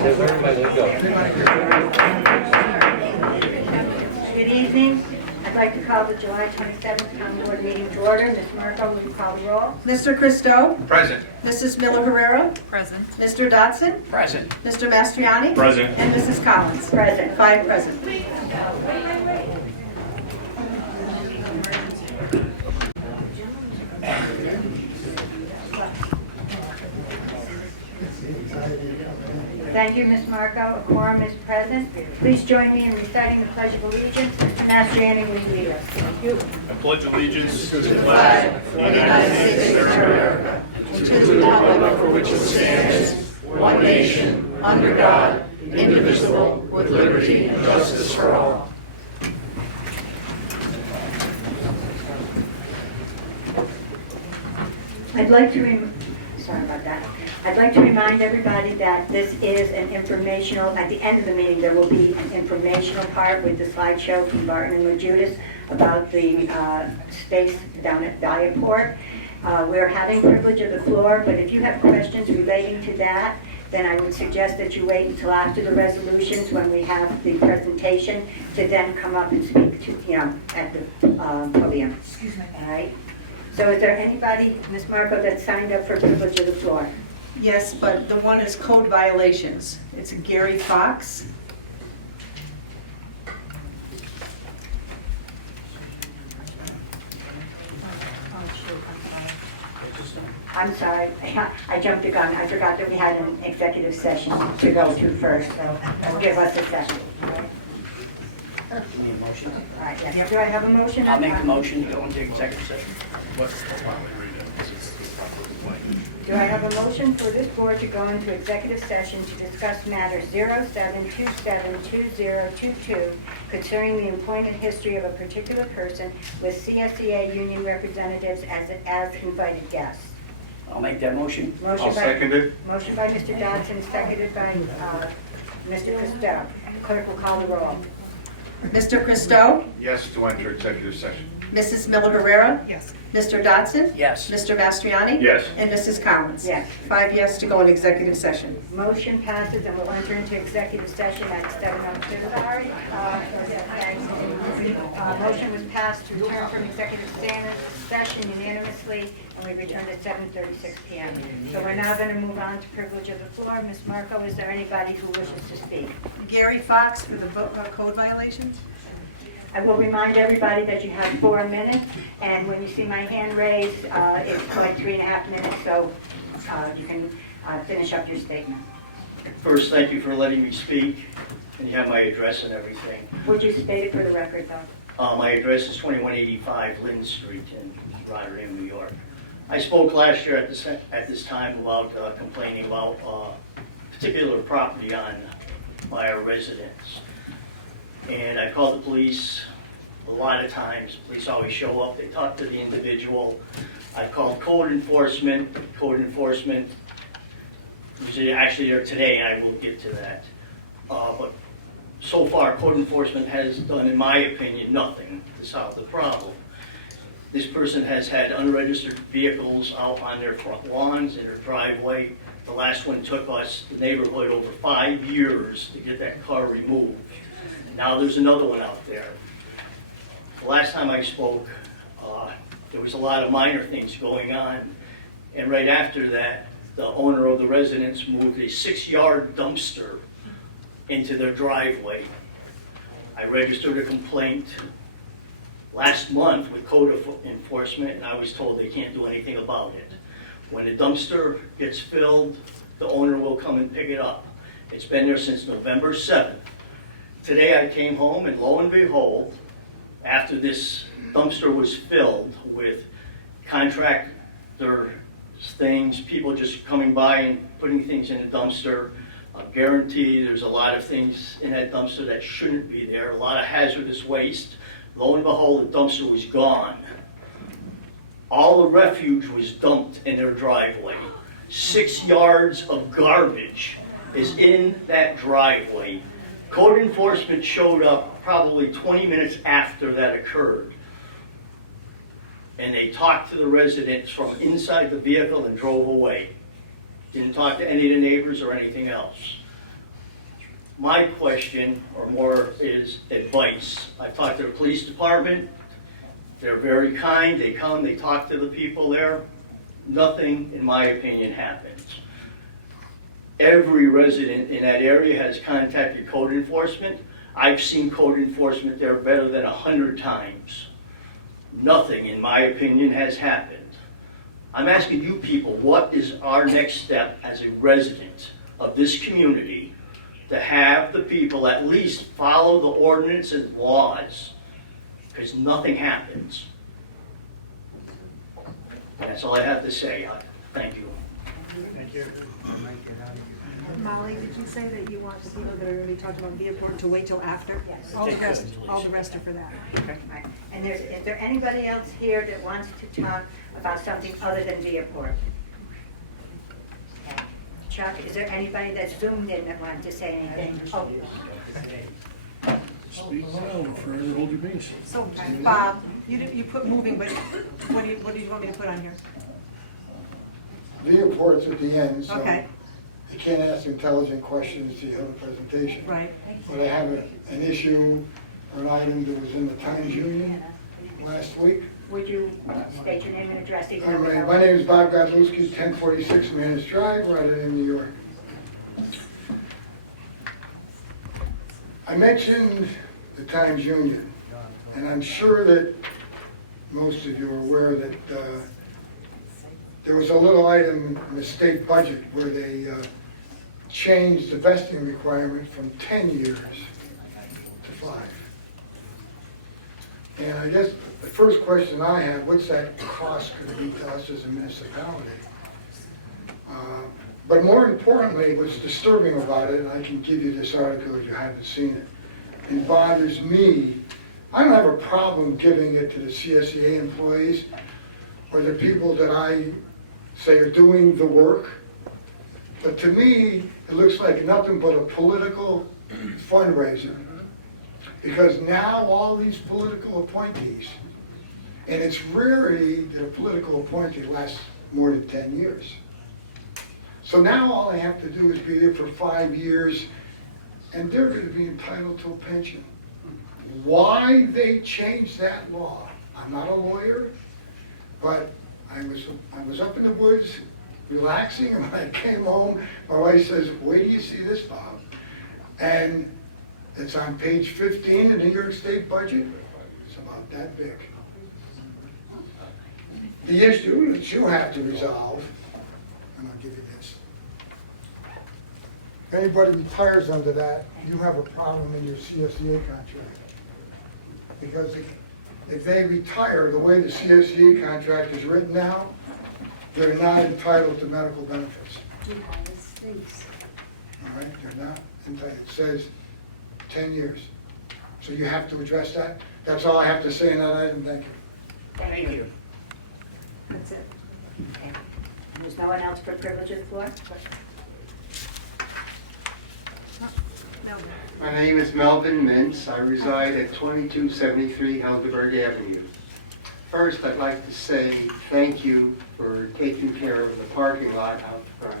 Good evening. I'd like to call the July 27th Town Board meeting to order. Ms. Marco, will you call the roll? Mr. Christo? Present. Mrs. Miller Herrera? Present. Mr. Dodson? Present. Mr. Mastriani? Present. And Mrs. Collins? Present. 5 present. Thank you, Ms. Marco. A quorum is present. Please join me in reciting the Pledge of Allegiance. Mr. Mastriani, will you lead us? Thank you. I pledge allegiance to the flag of the United States of America, And to the republic for which it stands, one nation, under God, indivisible, with liberty and justice for all. I'd like to remind everybody that this is an informational, at the end of the meeting, there will be an informational part with the slideshow from Barton and LaJudas about the space down at Diaport. We're having privilege of the floor, but if you have questions relating to that, then I would suggest that you wait until after the resolutions when we have the presentation to then come up and speak to, at the podium. Excuse me. All right? So is there anybody, Ms. Marco, that signed up for privilege of the floor? Yes, but the one is code violations. It's Gary Fox. I'm sorry, I jumped the gun. I forgot that we had an executive session to go to first, so give us a second. Need a motion? All right, yes. Do I have a motion? I'll make the motion to go into executive session. Do I have a motion for this board to go into executive session to discuss matters 07272022 concerning the employment history of a particular person with CSEA union representatives as invited guests? I'll make that motion. I'll second it. Motion by Mr. Dodson, seconded by Mr. Christo. Clerk will call the roll. Mr. Christo? Yes to enter executive session. Mrs. Miller Herrera? Yes. Mr. Dodson? Yes. Mr. Mastriani? Yes. And Mrs. Collins? Yes. 5 yes to go in executive session. Motion passes, and we'll enter into executive session at 7:02. Sorry. Motion was passed to return from executive session unanimously, and we returned at 7:36 p.m. So we're now going to move on to privilege of the floor. Ms. Marco, is there anybody who wishes to speak? Gary Fox for the code violations? I will remind everybody that you have 4 minutes, and when you see my hand raised, it's like 3.5 minutes, so you can finish up your statement. First, thank you for letting me speak, and you have my address and everything. Would you state it for the record, though? My address is 2185 Lynn Street in Rotterdam, New York. I spoke last year at this time about complaining about a particular property on by our residents. And I called the police a lot of times. The police always show up, they talk to the individual. I called code enforcement. Code enforcement was actually there today, and I will get to that. But so far, code enforcement has done, in my opinion, nothing to solve the problem. This person has had unregistered vehicles out on their front lawns, in their driveway. The last one took us, the neighborhood, over 5 years to get that car removed. Now there's another one out there. The last time I spoke, there was a lot of minor things going on. And right after that, the owner of the residence moved a 6-yard dumpster into their driveway. I registered a complaint last month with code enforcement, and I was told they can't do anything about it. When the dumpster gets filled, the owner will come and pick it up. It's been there since November 7th. Today I came home, and lo and behold, after this dumpster was filled with contractor things, people just coming by and putting things in the dumpster, I guarantee there's a lot of things in that dumpster that shouldn't be there, a lot of hazardous waste. Lo and behold, the dumpster was gone. All the refuge was dumped in their driveway. 6 yards of garbage is in that driveway. Code enforcement showed up probably 20 minutes after that occurred. And they talked to the residents from inside the vehicle and drove away. Didn't talk to any of the neighbors or anything else. My question, or more, is advice. I talked to the police department. They're very kind. They come, they talk to the people there. Nothing, in my opinion, happens. Every resident in that area has contacted code enforcement. I've seen code enforcement there better than 100 times. Nothing, in my opinion, has happened. I'm asking you people, what is our next step as a resident of this community to have the people at least follow the ordinance and laws, because nothing happens. That's all I have to say. Thank you. Thank you. Molly, did you say that you want the people that are going to be talking about Viaport to wait till after? Yes. All the rest are for that. Right. And is there anybody else here that wants to talk about something other than Viaport? Okay. Chuck, is there anybody that's zoomed in that wanted to say anything? Oh, Speak loud, forever hold your peace. So, Bob, you put moving, but what do you want me to put on here? Viaport's at the end, so Okay, you can't ask intelligent questions to the other presentation. right. But I have an issue or an item that was in the Times Union last week. would you state your name and address? even All though we right, know- my name is Bob Godlewski, 1046 Manus Drive, Rotterdam, New York. I mentioned the Times Union, and I'm sure that most of you are aware that there was a little item in the state budget where they changed the vesting requirement from 10 years to 5. And I guess the first question I have, what's that cost going to be to us as a municipality? But more importantly, what's disturbing about it, and I can give you this article if you haven't seen it, and bothers me, I don't have a problem giving it to the CSEA employees or the people that I say are doing the work. But to me, it looks like nothing but a political fundraiser. Because now all these political appointees, and it's rarely that a political appointee lasts more than 10 years. So now all they have to do is be there for 5 years, and they're going to be entitled to a pension. Why they changed that law, I'm not a lawyer, but I was up in the woods relaxing, and when I came home, my wife says, "Wait till you see this, Bob." And it's on page 15 of the New York State budget. It's about that big. The issue that you have to resolve, and I'll give you this. If anybody retires under that, you have a problem in your CSEA contract. Because if they retire, the way the CSEA contract is written now, they're not entitled to medical benefits. All right, they're not entitled. It says 10 years. So you have to address that. That's all I have to say on that item. Thank you. Thank you. That's it. Okay. There's no one else for privilege of the floor? No. My name is Melvin Mintz. I reside at 2273 Helderberg Avenue. First, I'd like to say thank you for taking care of the parking lot out front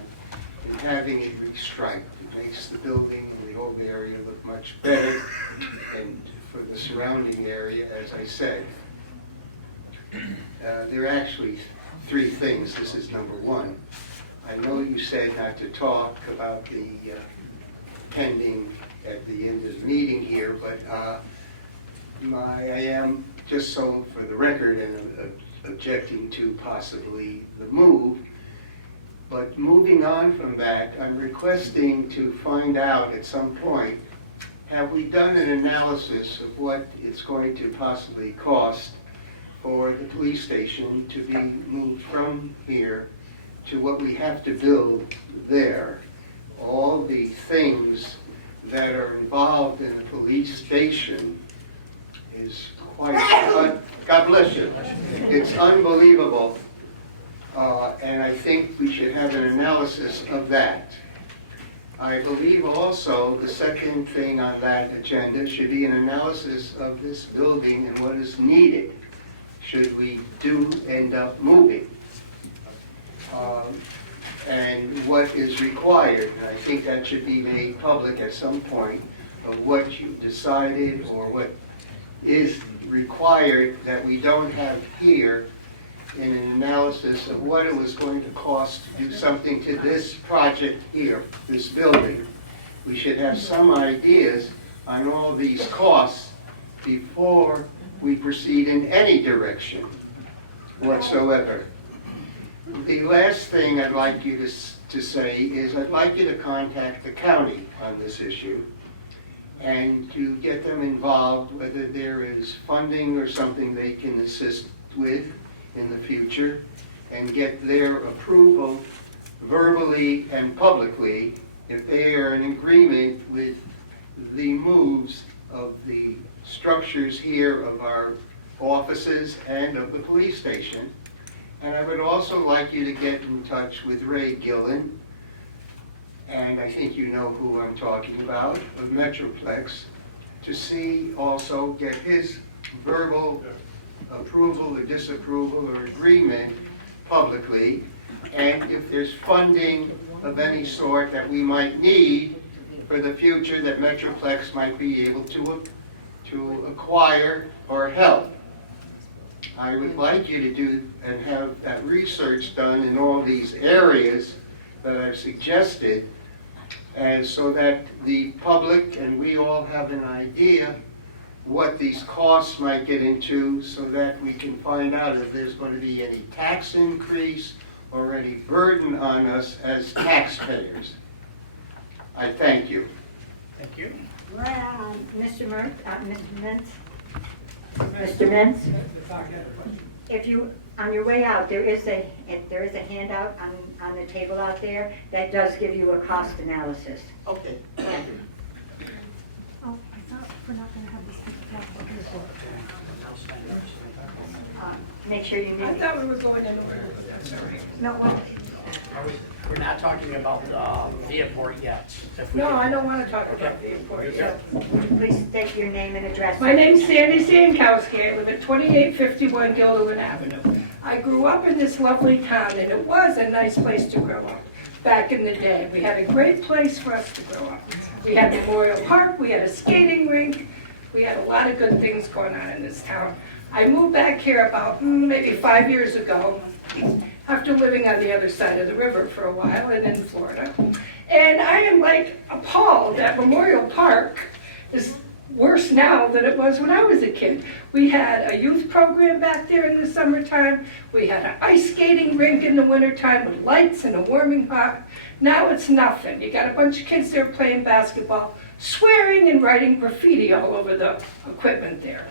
and having it restriped. It makes the building and the whole area look much better, and for the surrounding area, as I said. There are actually 3 things. This is number 1. I know you said not to talk about the pending at the end of the meeting here, but I am, just so for the record, and objecting to possibly the move. But moving on from that, I'm requesting to find out at some point, have we done an analysis of what it's going to possibly cost for the police station to be moved from here to what we have to build there? All the things that are involved in the police station is quite, God bless you, it's unbelievable. And I think we should have an analysis of that. I believe also the second thing on that agenda should be an analysis of this building and what is needed should we do end up moving. and what is required. And I think that should be made public at some point of what you decided or what is required that we don't have here in an analysis of what it was going to cost to do something to this project here, this building. We should have some ideas on all these costs before we proceed in any direction whatsoever. The last thing I'd like you to say is I'd like you to contact the county on this issue and to get them involved, whether there is funding or something they can assist with in the future, and get their approval verbally and publicly if they are in agreement with the moves of the structures here of our offices and of the police station. And I would also like you to get in touch with Ray Gillen, and I think you know who I'm talking about, of Metroplex, to see also, get his verbal approval or disapproval or agreement publicly, and if there's funding of any sort that we might need for the future that Metroplex might be able to acquire or help. I would like you to do and have that research done in all these areas that I've suggested, and so that the public and we all have an idea what these costs might get into, so that we can find out if there's going to be any tax increase or any burden on us as taxpayers. I thank you. Thank you. Mr. Mintz? Mr. Mintz? If you, on your way out, there is a handout on the table out there that does give you a cost analysis. Okay, thank you. Oh, I thought we're not gonna have this talk about this one. Make sure you I mute. thought we were going in order, but that's all right. No, what? We're not talking about the airport yet. If we No, can- I don't want to talk about the airport yet. Please state your name and address. My name's Sandy Sankowski. I live at 2851 Gilderland Avenue. I grew up in this lovely town, and it was a nice place to grow up back in the day. We had a great place for us to grow up. We had Memorial Park, we had a skating rink, we had a lot of good things going on in this town. I moved back here about maybe 5 years ago, after living on the other side of the river for a while and in Florida. And I am like appalled that Memorial Park is worse now than it was when I was a kid. We had a youth program back there in the summertime. We had an ice skating rink in the wintertime with lights and a warming pot. Now it's nothing. You got a bunch of kids there playing basketball, swearing and writing graffiti all over the equipment there.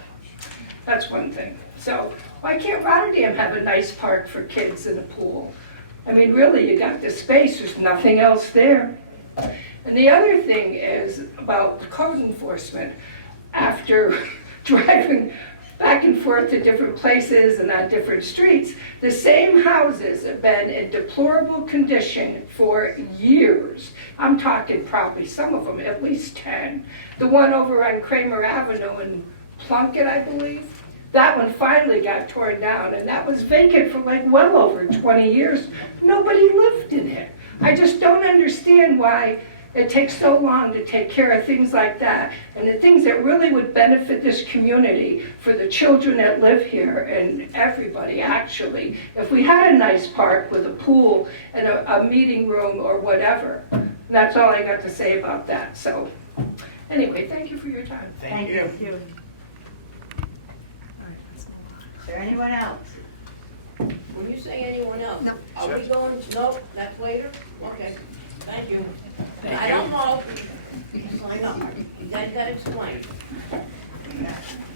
That's one thing. So why can't Rotterdam have a nice park for kids and a pool? I mean, really, you got the space, there's nothing else there. And the other thing is about the code enforcement. After driving back and forth to different places and on different streets, the same houses have been in deplorable condition for years. I'm talking probably some of them, at least 10. The one over on Kramer Avenue in Plunkett, I believe. That one finally got torn down, and that was vacant for like well over 20 years. Nobody lived in it. I just don't understand why it takes so long to take care of things like that, and the things that really would benefit this community for the children that live here and everybody, actually. If we had a nice park with a pool and a meeting room or whatever. And that's all I got to say about that. So anyway, thank you for your time. Thank you. Is there anyone else? When you say anyone else? No. Are we going, no, that's later? Okay, thank you. Thank I you. don't know. Sign up. You guys gotta explain.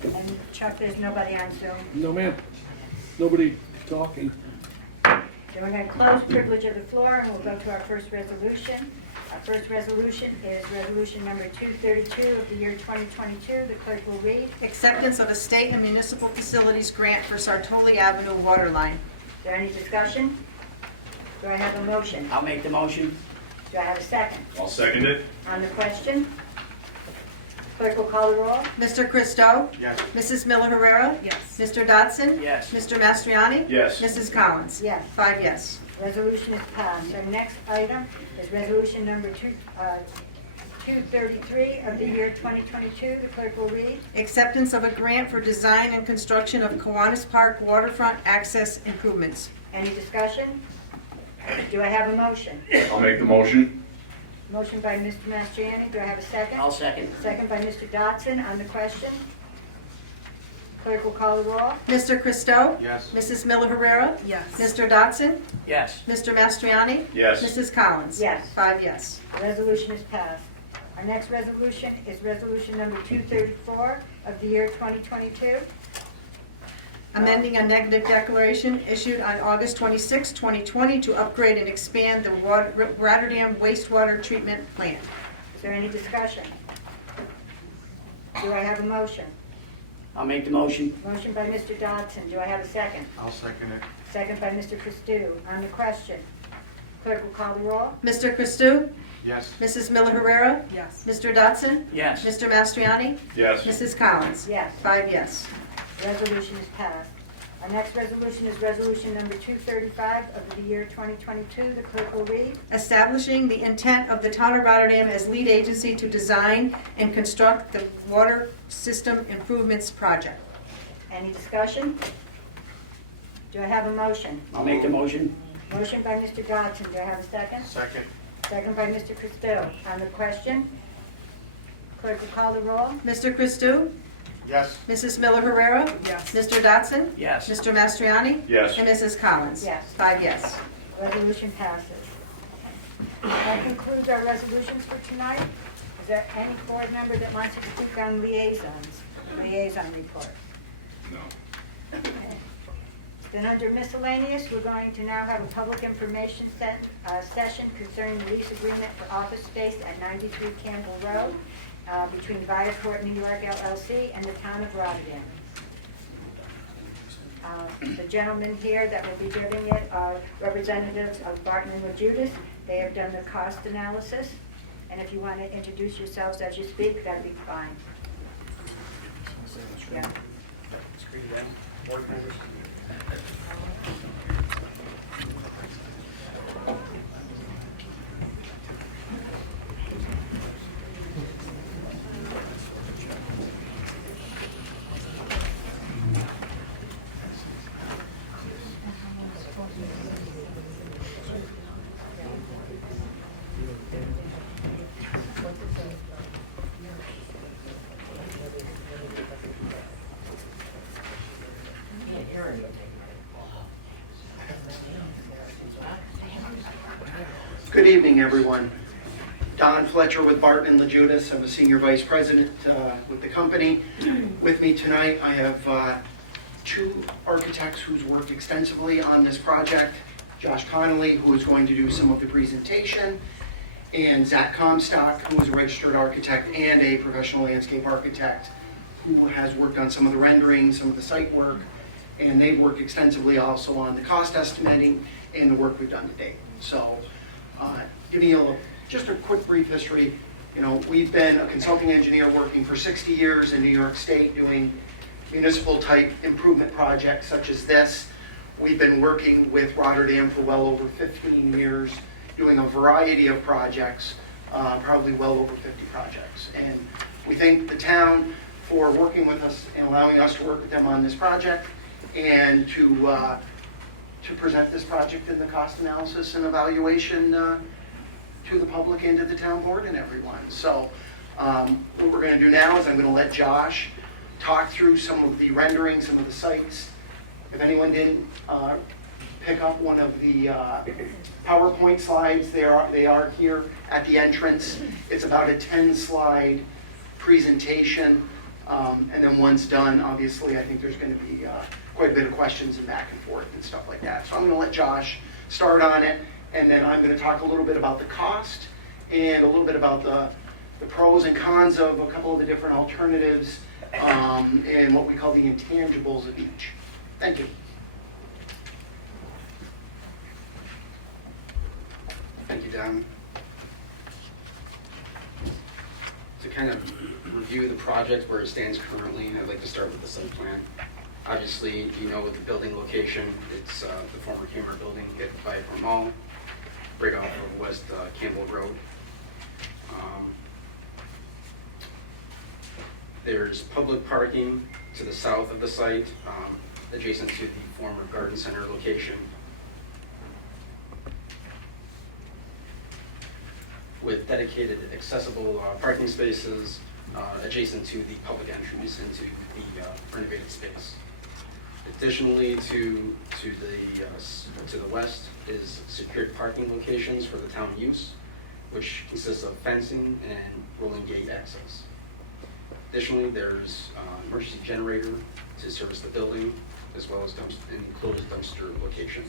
And Chuck, there's nobody on Zoom. No, ma'am. Nobody talking. Then we're going to close privilege of the floor, and we'll go to our first resolution. Our first resolution is resolution number 232 of the year 2022. The clerk will read. Acceptance of a state and municipal facilities grant for Sartoli Avenue water line. Is there any discussion? Do I have a motion? I'll make the motion. Do I have a second? I'll second it. On the question? Clerk will call the roll. Mr. Christo? Yes. Mrs. Miller Herrera? Yes. Mr. Dodson? Yes. Mr. Mastriani? Yes. Mrs. Collins? Yes. 5 yes. Resolution is passed. Our next item is resolution number 233 of the year 2022. The clerk will read. Acceptance of a grant for design and construction of Kiwanis Park waterfront access improvements. Any discussion? Do I have a motion? I'll make the motion. Motion by Mr. Mastriani. Do I have a second? I'll second. Second by Mr. Dodson on the question. Clerk will call the roll. Mr. Christo? Yes. Mrs. Miller Herrera? Yes. Mr. Dodson? Yes. Mr. Mastriani? Yes. Mrs. Collins? Yes. 5 yes. The resolution is passed. Our next resolution is resolution number 234 of the year 2022. Amending a negative declaration issued on August 26, 2020 to upgrade and expand the Rotterdam wastewater treatment plant. Is there any discussion? Do I have a motion? I'll make the motion. Motion by Mr. Dodson. Do I have a second? I'll second it. Second by Mr. Christou. On the question, clerk will call the roll. Mr. Christou? Yes. Mrs. Miller Herrera? Yes. Mr. Dodson? Yes. Mr. Mastriani? Yes. Mrs. Collins? Yes. 5 yes. Resolution is passed. Our next resolution is resolution number 235 of the year 2022. The clerk will read. Establishing the intent of the town of Rotterdam as lead agency to design and construct the water system improvements project. Any discussion? Do I have a motion? I'll make the motion. Motion by Mr. Dodson. Do I have a second? Second. Second by Mr. Christou. On the question, clerk will call the roll. Mr. Christou? Yes. Mrs. Miller Herrera? Yes. Mr. Dodson? Yes. Mr. Mastriani? Yes. And Mrs. Collins? Yes. 5 yes. Resolution passes. That concludes our resolutions for tonight. Is there any board member that wants to speak on liaison report? No. Then under miscellaneous, we're going to now have a public information session concerning the lease agreement for office space at 93 Campbell Road between Viacourt New York LLC and the town of Rotterdam. The gentlemen here that will be giving it are representatives of Barton and Judas. They have done the cost analysis, and if you want to introduce yourselves as you speak, that'd be fine. Yeah. Good evening, everyone. Don Fletcher with Barton and Judas. I'm a senior vice president with the company. With me tonight, I have two architects who's worked extensively on this project. Josh Connolly, who is going to do some of the presentation, and Zach Comstock, who is a registered architect and a professional landscape architect who has worked on some of the renderings, some of the site work, and they've worked extensively also on the cost estimating and the work we've done to date. So, giving you just a quick brief history, we've been a consulting engineer working for 60 years in New York State doing municipal type improvement projects such as this. We've been working with Rotterdam for well over 15 years, doing a variety of projects, probably well over 50 projects. And we thank the town for working with us and allowing us to work with them on this project and to present this project in the cost analysis and evaluation to the public and to the town board and everyone. So what we're going to do now is I'm going to let Josh talk through some of the renderings, some of the sites. If anyone didn't pick up one of the PowerPoint slides, they are here at the entrance. It's about a 10-slide presentation. And then once done, obviously, I think there's going to be quite a bit of questions and back and forth and stuff like that. So I'm going to let Josh start on it, and then I'm going to talk a little bit about the cost and a little bit about the pros and cons of a couple of the different alternatives and what we call the intangibles of each. Thank you. Thank you, Don. It's a kind of review the project where it stands currently, I'd like to start with the site plan. Obviously, you know, with the building location, it's the former Kmart building at Viacom Mall, right off of West Campbell Road. There's public parking to the south of the site, adjacent to the former garden center location, with dedicated accessible parking spaces adjacent to the public entries into the renovated space. Additionally, to the west is secured parking locations for the town use, which consists of fencing and rolling gate access. Additionally, there's an emergency generator to service the building, as well as enclosed dumpster location.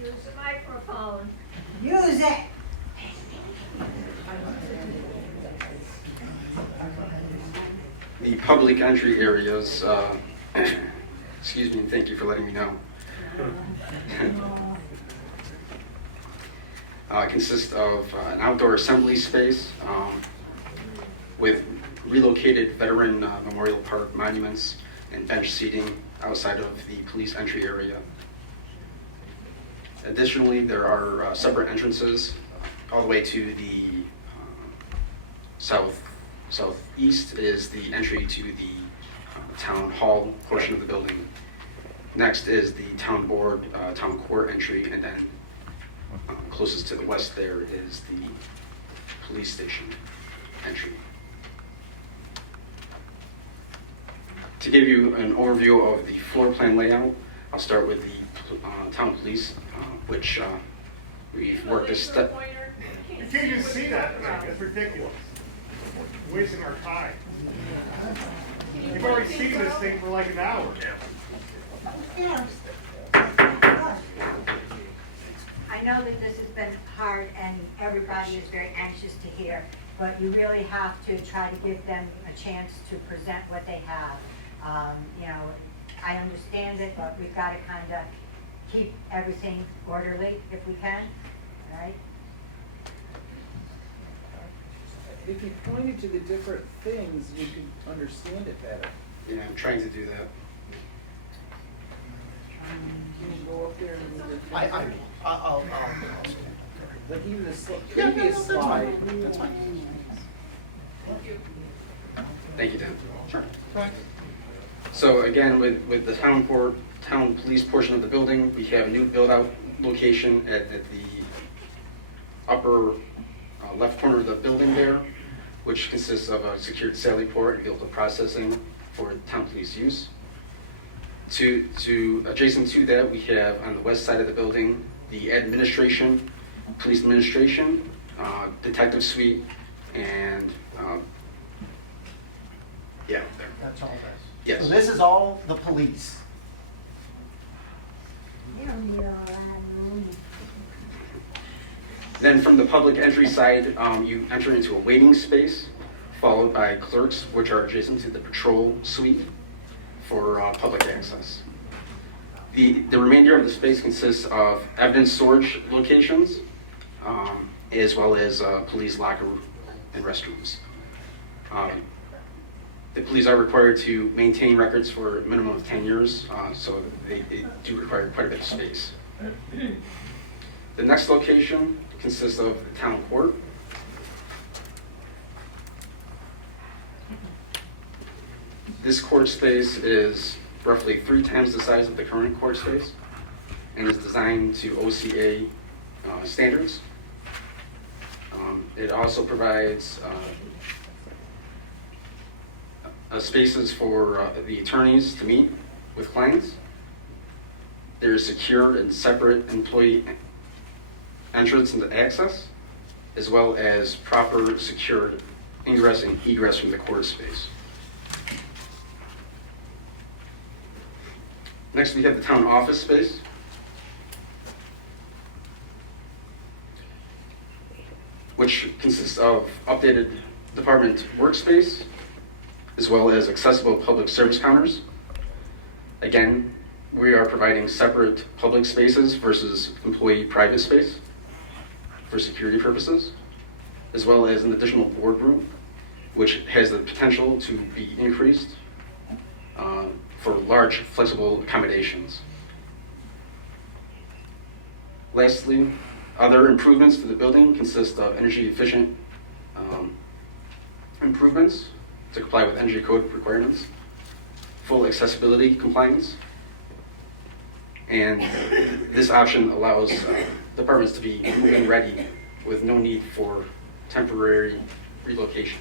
Use the microphone. Use it. The public entry areas, excuse me, and thank you for letting me know, consist of an outdoor assembly space with relocated veteran memorial park monuments and bench seating outside of the police entry area. Additionally, there are separate entrances all the way to the southeast is the entry to the town hall portion of the building. Next is the town board, town court entry, and then closest to the west there is the police station entry. To give you an overview of the floor plan layout, I'll start with the town police, which we've worked a step. You can't even see that tonight. That's ridiculous. We're wasting our time. You've already seen this thing for like an hour. I know that this has been hard and everybody is very anxious to hear, but you really have to try to give them a chance to present what they have. You know, I understand it, but we've got to kind of keep everything orderly if we can, all right? If you pointed to the different things, you could understand it better. Yeah, I'm trying to do that. Can you go up there and move it? I'll Like even the previous slide. That's fine. Thank you, Dan. Sure. So again, with the town police portion of the building, we have a new build-out location at the upper left corner of the building there, which consists of a secured sally port and vehicle processing for town police use. Adjacent to that, we have on the west side of the building, the administration, police administration, detective suite, and yeah, there. That's all this. Yes. So this is all the police. Then from the public entry side, you enter into a waiting space, followed by clerks, which are adjacent to the patrol suite for public access. The remainder of the space consists of evidence storage locations, as well as police locker and restrooms. The police are required to maintain records for a minimum of 10 years, so they do require quite a bit of space. The next location consists of the town court. This court space is roughly 3 times the size of the current court space and is designed to OCA standards. It also provides spaces for the attorneys to meet with clients. There is secured and separate employee entrance and access, as well as proper secured ingress and egress from the court space. Next, we have the town office space. Which consists of updated department workspace, as well as accessible public service counters. Again, we are providing separate public spaces versus employee private space for security purposes, as well as an additional boardroom, which has the potential to be increased for large flexible accommodations. Lastly, other improvements to the building consist of energy efficient improvements to comply with energy code requirements, full accessibility compliance, and this option allows departments to be move-in ready with no need for temporary relocation.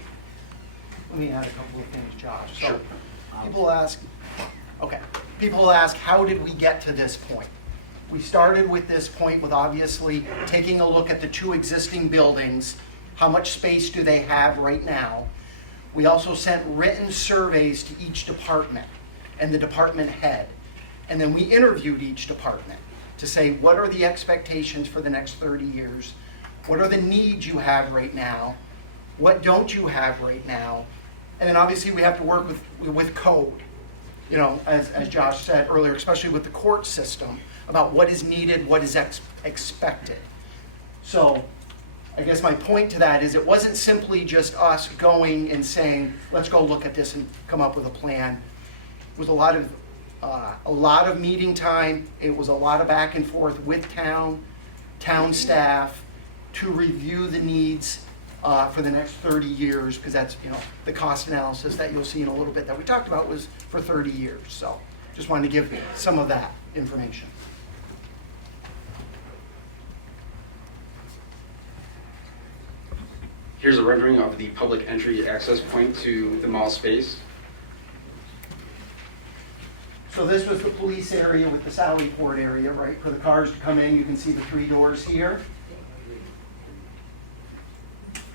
Let me add a couple of things, Josh. So, Sure. People ask, how did we get to this point? We started with this point with obviously taking a look at the two existing buildings. How much space do they have right now? We also sent written surveys to each department and the department head. And then we interviewed each department to say, what are the expectations for the next 30 years? What are the needs you have right now? What don't you have right now? And then obviously we have to work with code, you know, as Josh said earlier, especially with the court system, about what is needed, what is expected. So I guess my point to that is it wasn't simply just us going and saying, let's go look at this and come up with a plan. It was a lot of meeting time. It was a lot of back and forth with town staff to review the needs for the next 30 years, because that's, you know, the cost analysis that you'll see in a little bit that we talked about was for 30 years. So just wanted to give some of that information. Here's a rendering of the public entry access point to the mall space. So this was the police area with the Sally Port area, right? For the cars to come in, you can see the 3 doors here.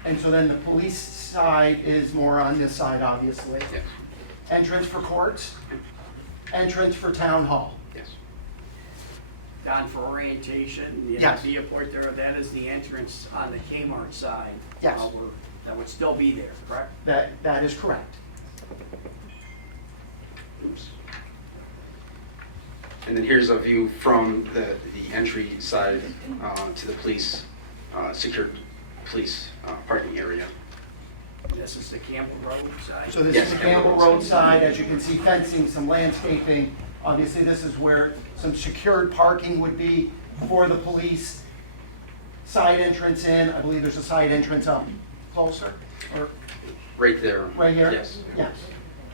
And so then the police side is more on this side, obviously. Yes. Entrance for courts, entrance for town hall. Yes. Don, for orientation, the Yes. Viaport there, that is the entrance on the Kmart side. Yes. That would still be there, correct? That is correct. Oops. And then here's a view from the entry side to the police, secured police parking area. This is the Campbell Road side. So this is the Campbell Road side. As you can see, fencing, some landscaping. Obviously, this is where some secured parking would be for the police. Side entrance in. I believe there's a side entrance up closer, or Right there. right here? Yes. Yes.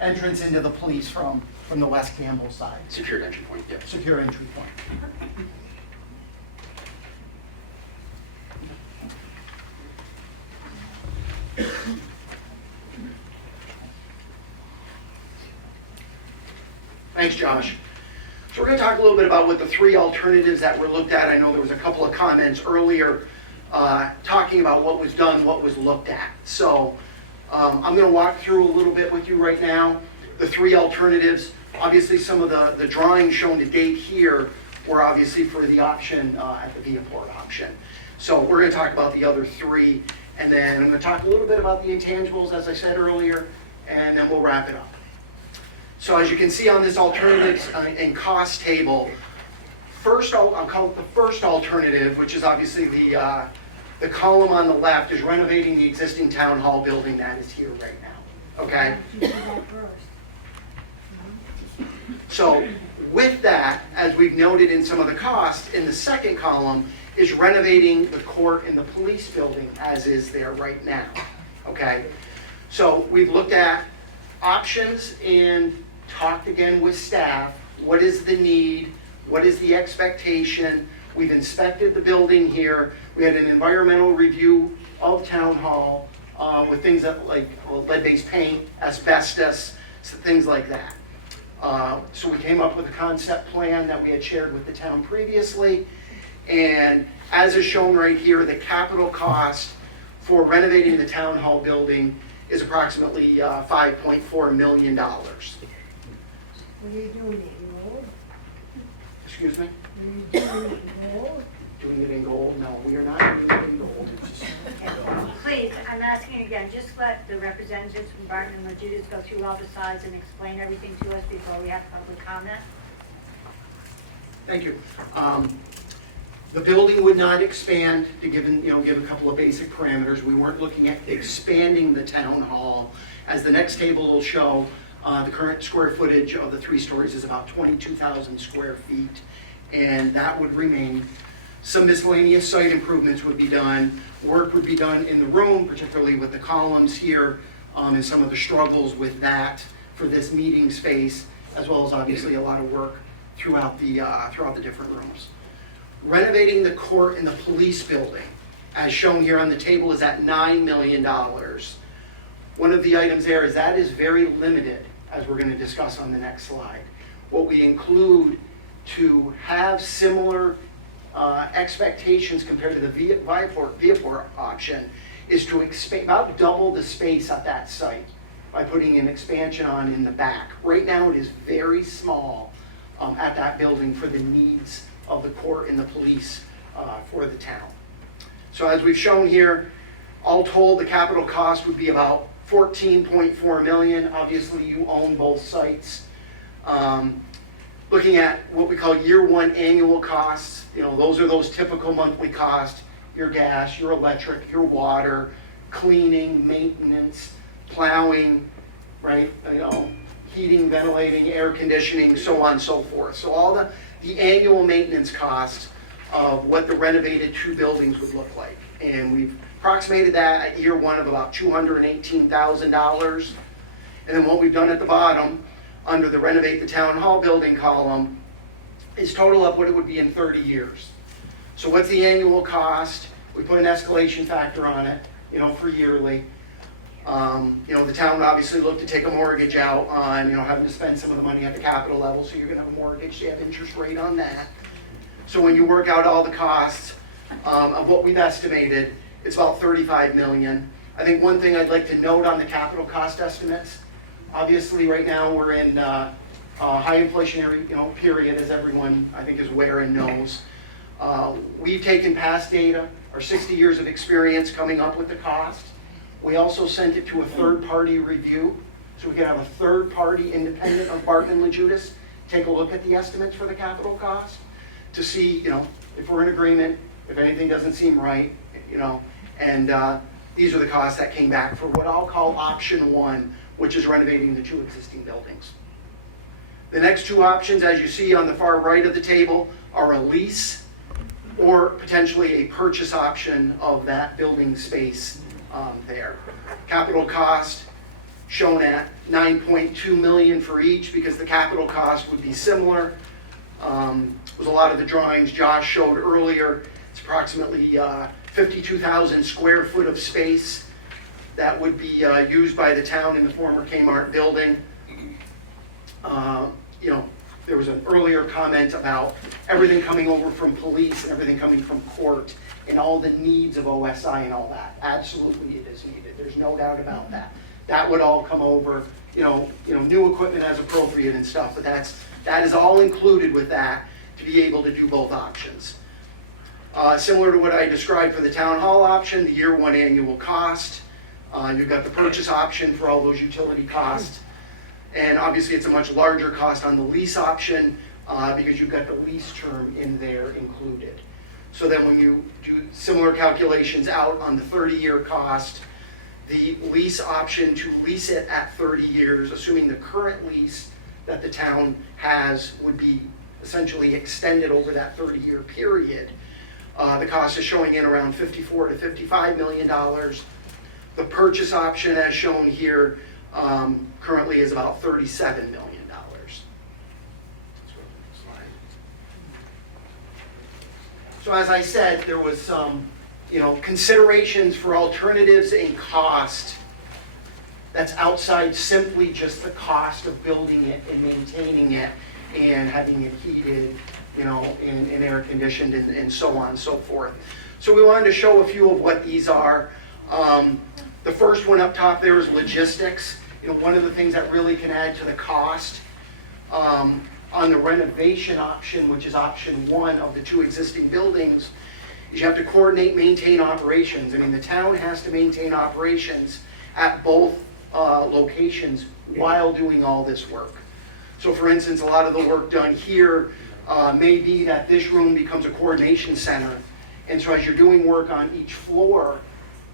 Entrance into the police from the West Campbell side. Secured entry point, yes. Secure entry point. Thanks, Josh. So we're going to talk a little bit about what the 3 alternatives that were looked at. I know there was a couple of comments earlier talking about what was done, what was looked at. So I'm going to walk through a little bit with you right now. The 3 alternatives, obviously some of the drawings shown to date here were obviously for the option at the Viaport option. So we're going to talk about the other 3, and then I'm going to talk a little bit about the intangibles, as I said earlier, and then we'll wrap it up. So as you can see on this alternatives and cost table, I'll call it the first alternative, which is obviously the column on the left, is renovating the existing town hall building that is here right now, okay? So with that, as we've noted in some of the costs, in the second column is renovating the court and the police building as is there right now, okay? So we've looked at options and talked again with staff. What is the need? What is the expectation? We've inspected the building here. We had an environmental review of town hall with things that like lead-based paint, asbestos, so things like that. So we came up with a concept plan that we had shared with the town previously. And as is shown right here, the capital cost for renovating the town hall building is approximately $5.4 million. What are you doing it in gold? Excuse me? Are you doing it in gold? Doing it in gold? No, we are not doing it in gold. Please, I'm asking again, just let the representatives from Barton and Lejudas go through all the sides and explain everything to us before we have public comment. Thank you. The building would not expand, to give a couple of basic parameters. We weren't looking at expanding the town hall. As the next table will show, the current square footage of the 3 stories is about 22,000 square feet, and that would remain. Some miscellaneous site improvements would be done. Work would be done in the room, particularly with the columns here, and some of the struggles with that for this meeting space, as well as obviously a lot of work throughout the different rooms. Renovating the court and the police building, as shown here on the table, is at $9 million. One of the items there is that is very limited, as we're going to discuss on the next slide. What we include to have similar expectations compared to the Viaport option is to expand, about double the space at that site by putting an expansion on in the back. Right now it is very small at that building for the needs of the court and the police for the town. So as we've shown here, all told, the capital cost would be about $14.4 million. Obviously, you own both sites. Looking at what we call year 1 annual costs, those are those typical monthly costs: your gas, your electric, your water, cleaning, maintenance, plowing, right? Heating, ventilating, air conditioning, so on and so forth. So all the annual maintenance cost of what the renovated 2 buildings would look like. And we've approximated that at year 1 of about $218,000. And then what we've done at the bottom, under the renovate the town hall building column, is total up what it would be in 30 years. So what's the annual cost? We put an escalation factor on it, for yearly. The town would obviously look to take a mortgage out on, having to spend some of the money at the capital level, so you're gonna have a mortgage, so you have interest rate on that. So when you work out all the costs of what we've estimated, it's about $35 million. I think one thing I'd like to note on the capital cost estimates, obviously right now we're in a high inflationary period, as everyone I think is aware and knows. We've taken past data, our 60 years of experience coming up with the cost. We also sent it to a third-party review, so we could have a third-party independent of Barton and Lejudas take a look at the estimates for the capital cost to see, if we're in agreement, if anything doesn't seem right, and these are the costs that came back for what I'll call option 1, which is renovating the 2 existing buildings. The next 2 options, as you see on the far right of the table, are a lease or potentially a purchase option of that building space there. Capital cost shown at $9.2 million for each, because the capital cost would be similar. Was a lot of the drawings Josh showed earlier. It's approximately 52,000 square foot of space that would be used by the town in the former Kmart building. There was an earlier comment about everything coming over from police and everything coming from court and all the needs of OSI and all that. Absolutely it is needed. There's no doubt about that. That would all come over, new equipment as appropriate and stuff, but that is all included with that to be able to do both options. Similar to what I described for the town hall option, the year 1 annual cost. You've got the purchase option for all those utility costs. And obviously it's a much larger cost on the lease option because you've got the lease term in there included. So then when you do similar calculations out on the 30-year cost, the lease option to lease it at 30 years, assuming the current lease that the town has would be essentially extended over that 30-year period. The cost is showing in around $54 to $55 million. The purchase option, as shown here, currently is about $37 million. So as I said, there was some, considerations for alternatives in cost that's outside simply just the cost of building it and maintaining it and having it heated, and air conditioned and so on and so forth. So we wanted to show a few of what these are. The first one up top there is logistics. One of the things that really can add to the cost on the renovation option, which is option 1 of the 2 existing buildings, is you have to coordinate, maintain operations. The town has to maintain operations at both locations while doing all this work. So for instance, a lot of the work done here may be that this room becomes a coordination center. And so as you're doing work on each floor,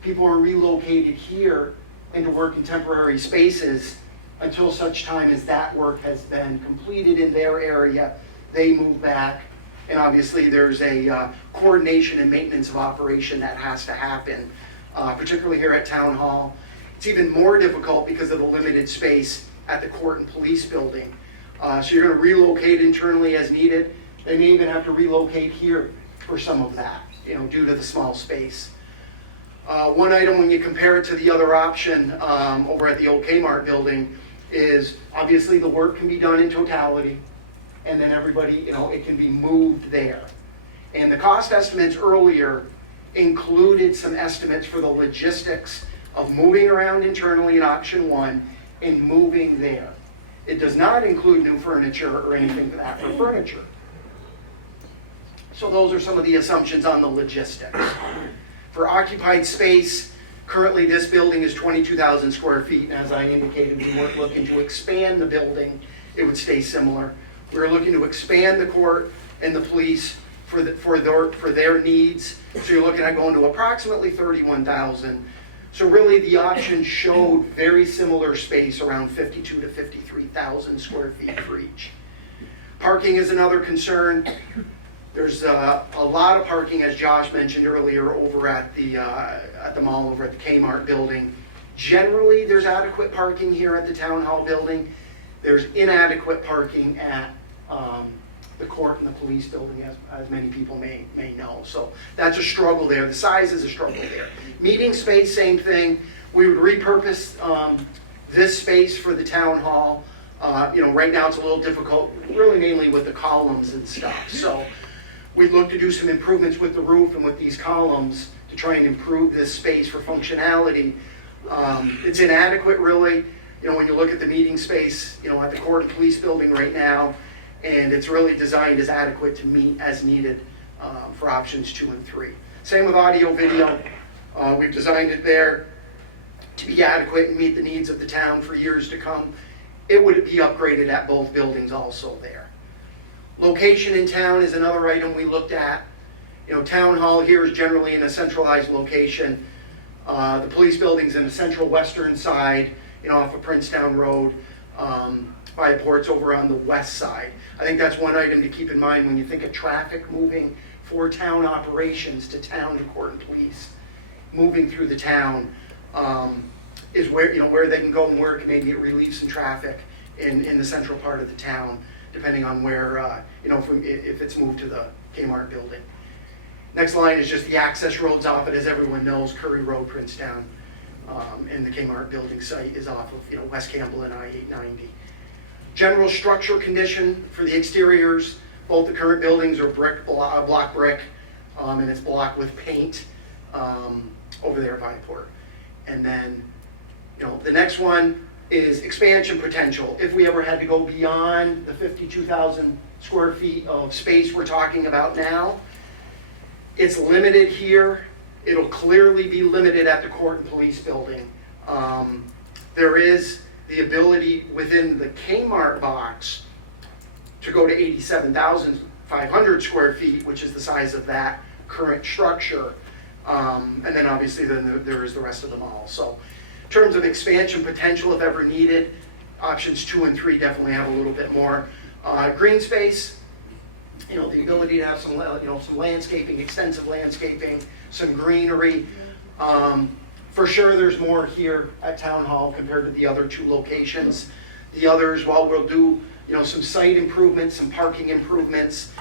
people are relocated here into work in temporary spaces until such time as that work has been completed in their area. They move back, and obviously there's a coordination and maintenance of operation that has to happen, particularly here at Town Hall. It's even more difficult because of the limited space at the court and police building. So you're going to relocate internally as needed. They may even have to relocate here for some of that, due to the small space. One item when you compare it to the other option over at the old Kmart building is obviously the work can be done in totality, and then everybody, it can be moved there. And the cost estimates earlier included some estimates for the logistics of moving around internally in option 1 and moving there. It does not include new furniture or anything for that for furniture. So those are some of the assumptions on the logistics. For occupied space, currently this building is 22,000 square feet. And as I indicated, we weren't looking to expand the building. It would stay similar. We were looking to expand the court and the police for their needs. So you're looking at going to approximately 31,000. So really the option showed very similar space, around 52 to 53,000 square feet for each. Parking is another concern. There's a lot of parking, as Josh mentioned earlier, over at the mall, over at the Kmart building. Generally, there's adequate parking here at the Town Hall building. There's inadequate parking at the court and the police building, as many people may know. So that's a struggle there. The size is a struggle there. Meeting space, same thing. We would repurpose this space for the Town Hall. Right now it's a little difficult, really mainly with the columns and stuff. So we'd look to do some improvements with the roof and with these columns to try and improve this space for functionality. It's inadequate, really, when you look at the meeting space, at the court and police building right now, and it's really designed as adequate to meet as needed for options 2 and 3. Same with audio video. We've designed it there to be adequate and meet the needs of the town for years to come. It would be upgraded at both buildings also there. Location in town is another item we looked at. Town Hall here is generally in a centralized location. The police building's in the central western side, off of Princetown Road. By ports over on the west side. I think that's one item to keep in mind when you think of traffic moving for town operations to town to court and police. Moving through the town is where they can go and where it can maybe relieve some traffic in the central part of the town, depending on where, if it's moved to the Kmart building. Next line is just the access roads off it. As everyone knows, Curry Road, Princetown, and the Kmart building site is off of West Campbell and I-890. General structure condition for the exteriors, both the current buildings are block brick, and it's blocked with paint over there by port. And then, the next one is expansion potential. If we ever had to go beyond the 52,000 square feet of space we're talking about now, it's limited here. It'll clearly be limited at the court and police building. There is the ability within the Kmart box to go to 87,500 square feet, which is the size of that current structure. And then obviously there is the rest of the mall. So in terms of expansion potential, if ever needed, options 2 and 3 definitely have a little bit more. Green space, the ability to have some landscaping, extensive landscaping, some greenery. For sure, there's more here at Town Hall compared to the other 2 locations. The others, while we'll do, some site improvements, some parking improvements,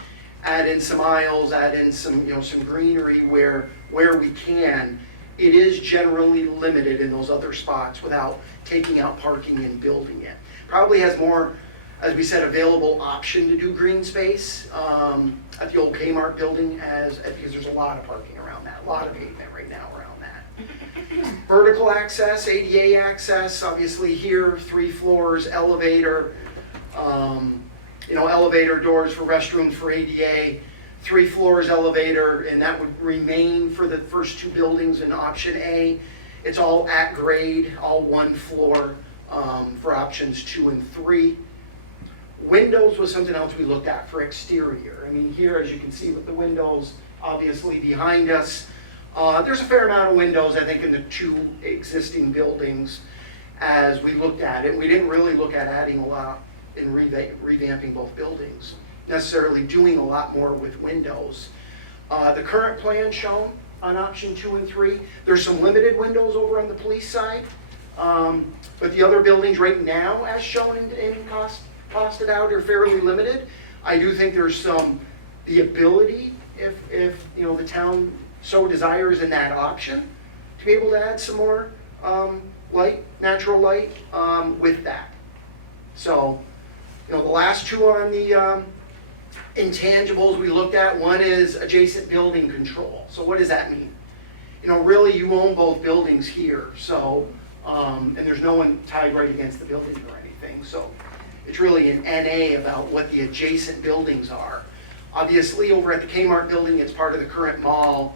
add in some aisles, add in some, some greenery where we can, it is generally limited in those other spots without taking out parking and building it. Probably has more, as we said, available option to do green space at the old Kmart building because there's a lot of parking around that, a lot of pavement right now around that. Vertical access, ADA access, obviously here, 3 floors, elevator, elevator doors for restrooms for ADA, 3 floors elevator, and that would remain for the first 2 buildings in option A. It's all at grade, all 1 floor for options 2 and 3. Windows was something else we looked at for exterior. I mean, here, as you can see with the windows, obviously behind us, there's a fair amount of windows, I think, in the two existing buildings as we looked at it. We didn't really look at adding a lot in revamping both buildings, necessarily doing a lot more with windows. The current plan shown on option 2 and 3, there's some limited windows over on the police side, but the other buildings right now, as shown in costed out, are fairly limited. I do think there's the ability, if you know the town so desires in that option, to be able to add some more light, natural light with that. So, you know, the last two on the intangibles we looked at, one is adjacent building control. So what does that mean? You know, really you own both buildings here, so, and there's no one tied right against the building or anything, so it's really an NA about what the adjacent buildings are. Obviously, over at the Kmart building, it's part of the current mall.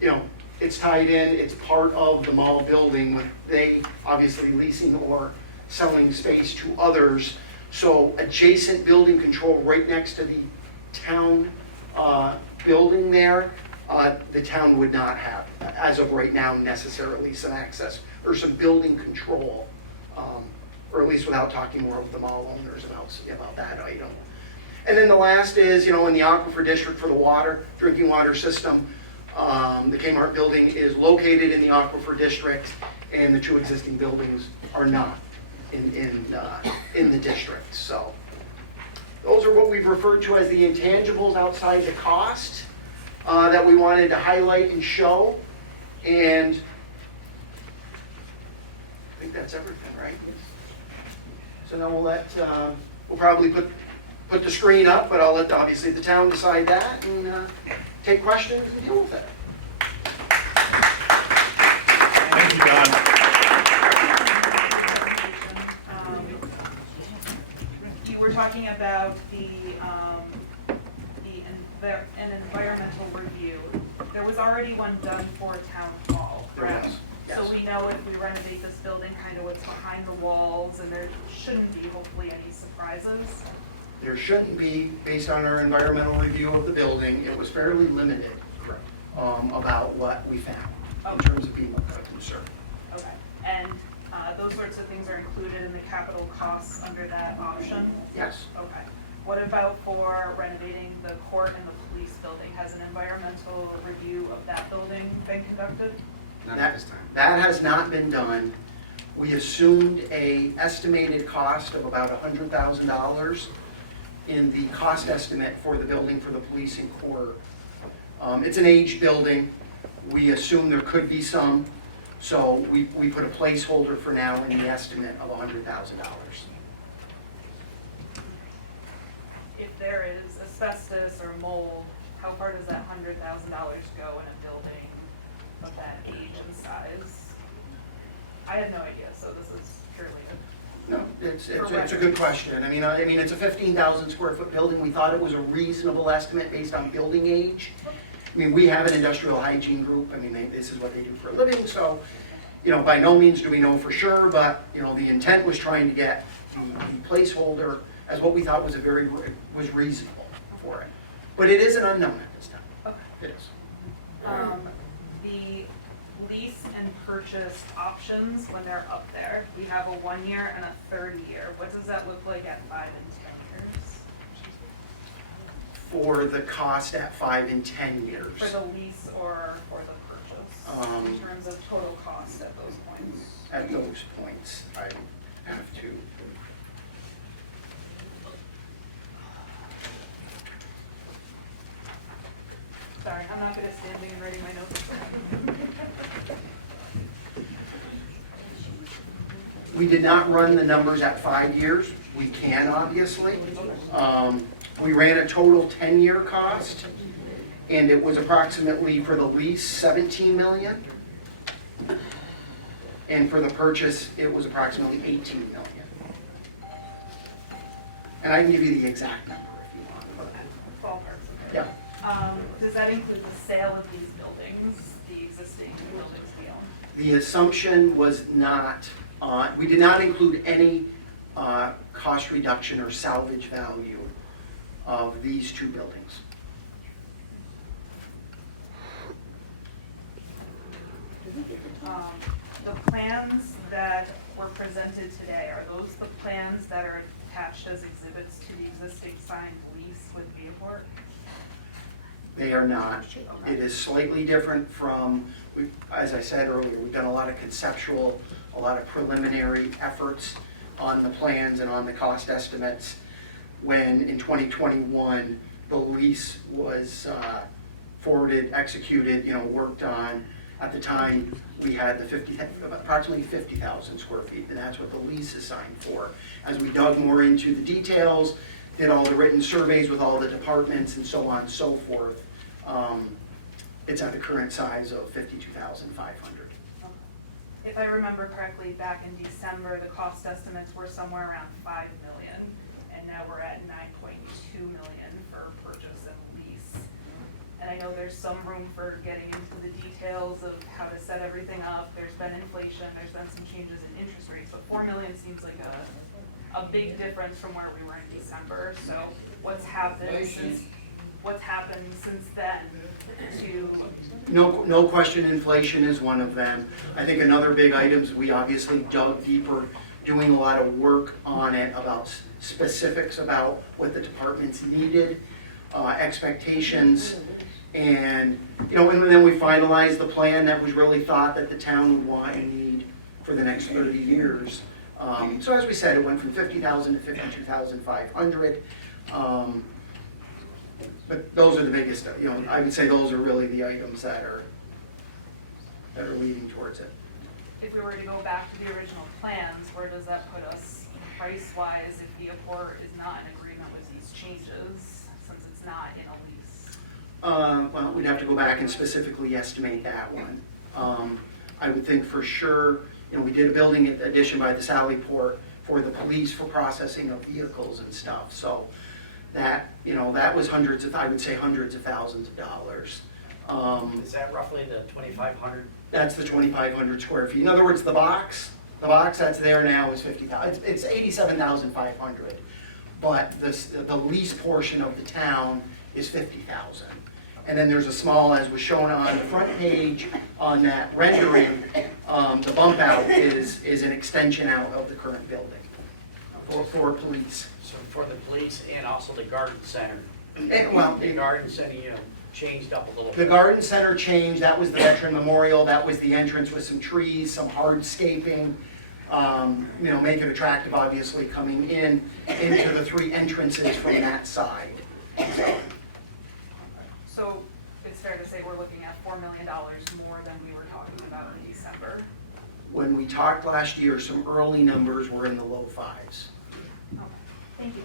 You know, it's tied in, it's part of the mall building, with they obviously leasing or selling space to others. So adjacent building control right next to the town building there, the town would not have, as of right now, necessarily some access or some building control, or at least without talking more with the mall owners about that item. And then the last is, you know, in the aquifer district for the water, drinking water system, the Kmart building is located in the aquifer district, and the two existing buildings are not in the district. So those are what we've referred to as the intangibles outside the cost that we wanted to highlight and show. And I think that's everything, right? So now we'll probably put the screen up, but I'll let obviously the town decide that and take questions and deal with it. Thank you, Don. You were talking about an environmental review. There was already one done for town hall, correct? Yes. So we know if we renovate this building, kind of what's behind the walls, and there shouldn't be hopefully any surprises. There shouldn't be, based on our environmental review of the building. It was fairly limited about what we found in terms of being a concern. Okay, and those sorts of things are included in the capital costs under that option? Yes. Okay. What about for renovating the court and the police building? Has an environmental review of that building been conducted? Not at this time. That has not been done. We assumed a estimated cost of about $100,000 in the cost estimate for the building for the police and court. It's an aged building. We assume there could be some, so we put a placeholder for now in the estimate of $100,000. If there is asbestos or mold, how far does that $100,000 go in a building of that age and size? I had no idea, so this is purely No, it's a good question. I mean, it's a 15,000 square foot building. We thought it was a reasonable estimate based on building age. I mean, we have an industrial hygiene group. I mean, this is what they do for a living. So, you know, by no means do we know for sure, but, you know, the intent was trying to get the placeholder as what we thought was was reasonable for it. But it is an unknown at this time. Okay. It is. The lease and purchase options, when they're up there, we have a 1 year and a 30 year. What does that look like at 5 and 10 years? For the cost at 5 and 10 years. For the lease or for the purchase, in terms of total cost at those points? At those points, I have to. Sorry, I'm not good at standing and writing my notes. We did not run the numbers at 5 years. We can, obviously. We ran a total 10-year cost, and it was approximately, for the lease, $17 million. And for the purchase, it was approximately $18 million. And I can give you the exact number if you want. Ballpark. Yeah. Does that include the sale of these buildings, the existing buildings we own? The assumption was not, we did not include any cost reduction or salvage value of these two buildings. The plans that were presented today, are those the plans that are attached as exhibits to the existing signed lease with Viaport? They are not. It is slightly different from, as I said earlier, we've done a lot of conceptual, a lot of preliminary efforts on the plans and on the cost estimates. When in 2021, the lease was forwarded, executed, worked on. At the time, we had approximately 50,000 square feet, and that's what the lease is signed for. As we dug more into the details, did all the written surveys with all the departments and so on and so forth, it's at the current size of 52,500. If I remember correctly, back in December, the cost estimates were somewhere around 5 million, and now we're at 9.2 million for purchase and lease. And I know there's some room for getting into the details of how to set everything up. There's been inflation, there's been some changes in interest rates, but 4 million seems like a big difference from where we were in December. So what's happened since then to... No question, inflation is one of them. I think another big item is we obviously dug deeper, doing a lot of work on it about specifics about what the departments needed, expectations, and and then we finalized the plan that was really thought that the town would want and need for the next 30 years. So as we said, it went from 50,000 to 52,500. But those are the biggest, I would say those are really the items that are leading towards it. If we were to go back to the original plans, where does that put us price-wise if Viaport is not in agreement with these changes, since it's not in a lease? Well, we'd have to go back and specifically estimate that one. I would think for sure, we did a building addition by the Sallyport for the police for processing of vehicles and stuff. So that, that was I would say hundreds of thousands of dollars. Is that roughly the 2,500? That's the 2,500 square feet. In other words, the box that's there now is 50,000. It's 87,500. But the lease portion of the town is 50,000. And then there's a small, as was shown on the front page on that rendering, the bump out is an extension out of the current building for police. So for the police and also the garden center? The garden center, changed up a little bit. The garden center changed. That was the veteran memorial. That was the entrance with some trees, some hardscaping. Make it attractive, obviously, coming into the three entrances from that side. So it's fair to say we're looking at $4 million more than we were talking about in December. When we talked last year, some early numbers were in the low fives. Okay, thank you.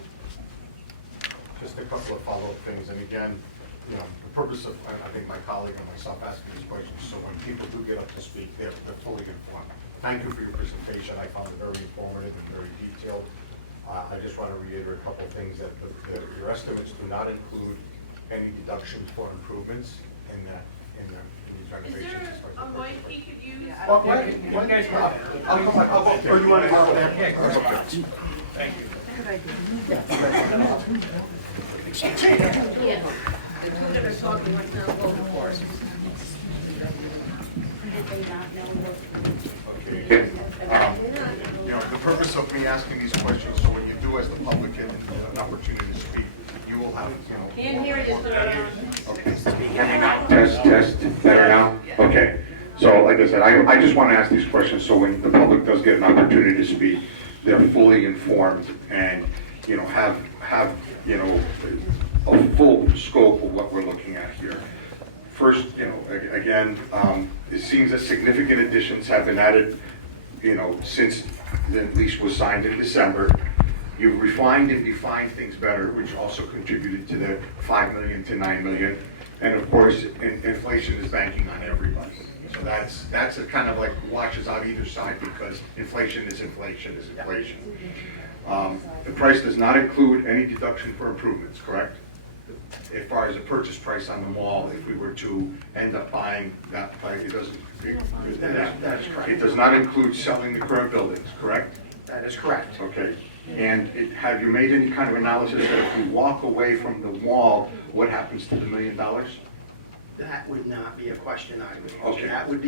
Just a couple of follow-up things, and again, the purpose of, I think my colleague and myself asking these questions, so when people do get up to speak, they're fully informed. Thank you for your presentation. I found it very informative and very detailed. I just want to reiterate a couple of things, that your estimates do not include any deductions for improvements in these renovations. Is there a mic he could use? I'll come up, or you want to go there? Thank you. Yeah. The two that are talking right now, vote for us. Okay. The purpose of me asking these questions, so when you do, as the public, get an opportunity to speak, you will have, Can't hear you, sir. Test, better now? Okay. So like I said, I just want to ask these questions so when the public does get an opportunity to speak, they're fully informed and, have a full scope of what we're looking at here. First, again, it seems that significant additions have been added, since the lease was signed in December. You've refined and defined things better, which also contributed to the 5 million to 9 million. And of course, inflation is banking on everybody. So that's a kind of like washes out either side, because inflation is inflation is inflation. The price does not include any deduction for improvements, correct? As far as the purchase price on the mall, if we were to end up buying that, it doesn't. That is correct. It does not include selling the current buildings, correct? That is correct. Okay. have you made any kind of analysis that if we walk away from the wall, what happens to the $1 million? That would not be a question I would answer. Okay. That would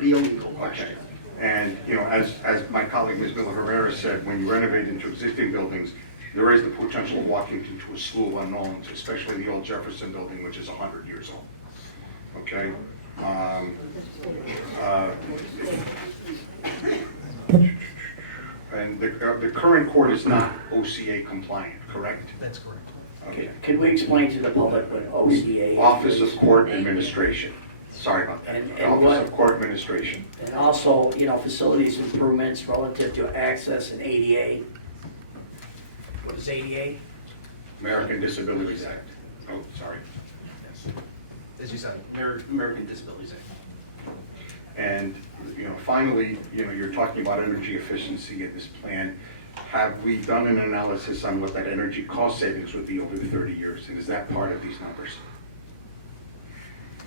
be a legal question. And, you know, as my colleague, Ms. Miller Herrera said, when you renovate into existing buildings, there is the potential of walking into a slew of unknowns, especially the old Jefferson building, which is 100 years old. Okay? And the current court is not OCA compliant, correct? That's correct. Okay. Can we explain to the public what OCA is? Office of Court Administration. Sorry about that. And Office what- of Court Administration. And also, you know, facilities improvements relative to access and ADA. What is ADA? American Disabilities Act. Oh, sorry. Yes. As you said, American Disabilities Act. And, you know, finally, you know, you're talking about energy efficiency in this plan. Have we done an analysis on what that energy cost savings would be over the 30 years? And is that part of these numbers?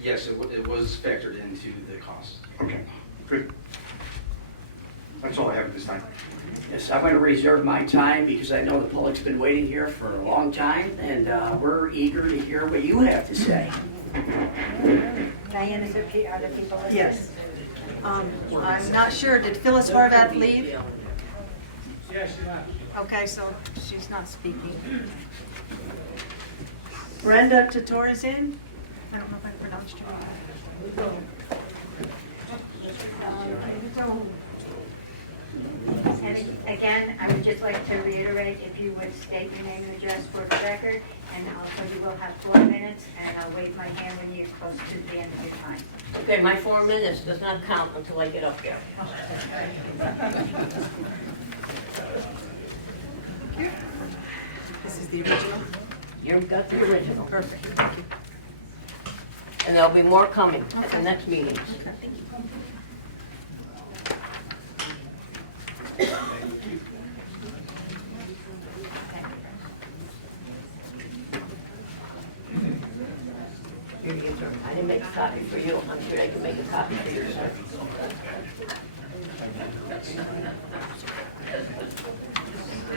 Yes, it was factored into the cost. Okay, good. That's all I have at this time. Yes, I'm going to reserve my time because I know the public's been waiting here for a long time, and we're eager to hear what you have to say. Diane, are the people listening? Yes. I'm not sure, did Phyllis Horvath leave? Yes, she left. Okay, so she's not speaking. Brenda Tatorizin? I don't know if I pronounced your name. And again, I would just like to reiterate, if you would state your name and address for the record, and also you will have 4 minutes, and I'll wave my hand when you're close to the end of your time. Okay, my 4 minutes does not count until I get up there. This is the original? You've got the original. Perfect, thank you. And there'll be more coming at the next meetings. I didn't make a copy for you. I'm sure I can make a copy for you, sir.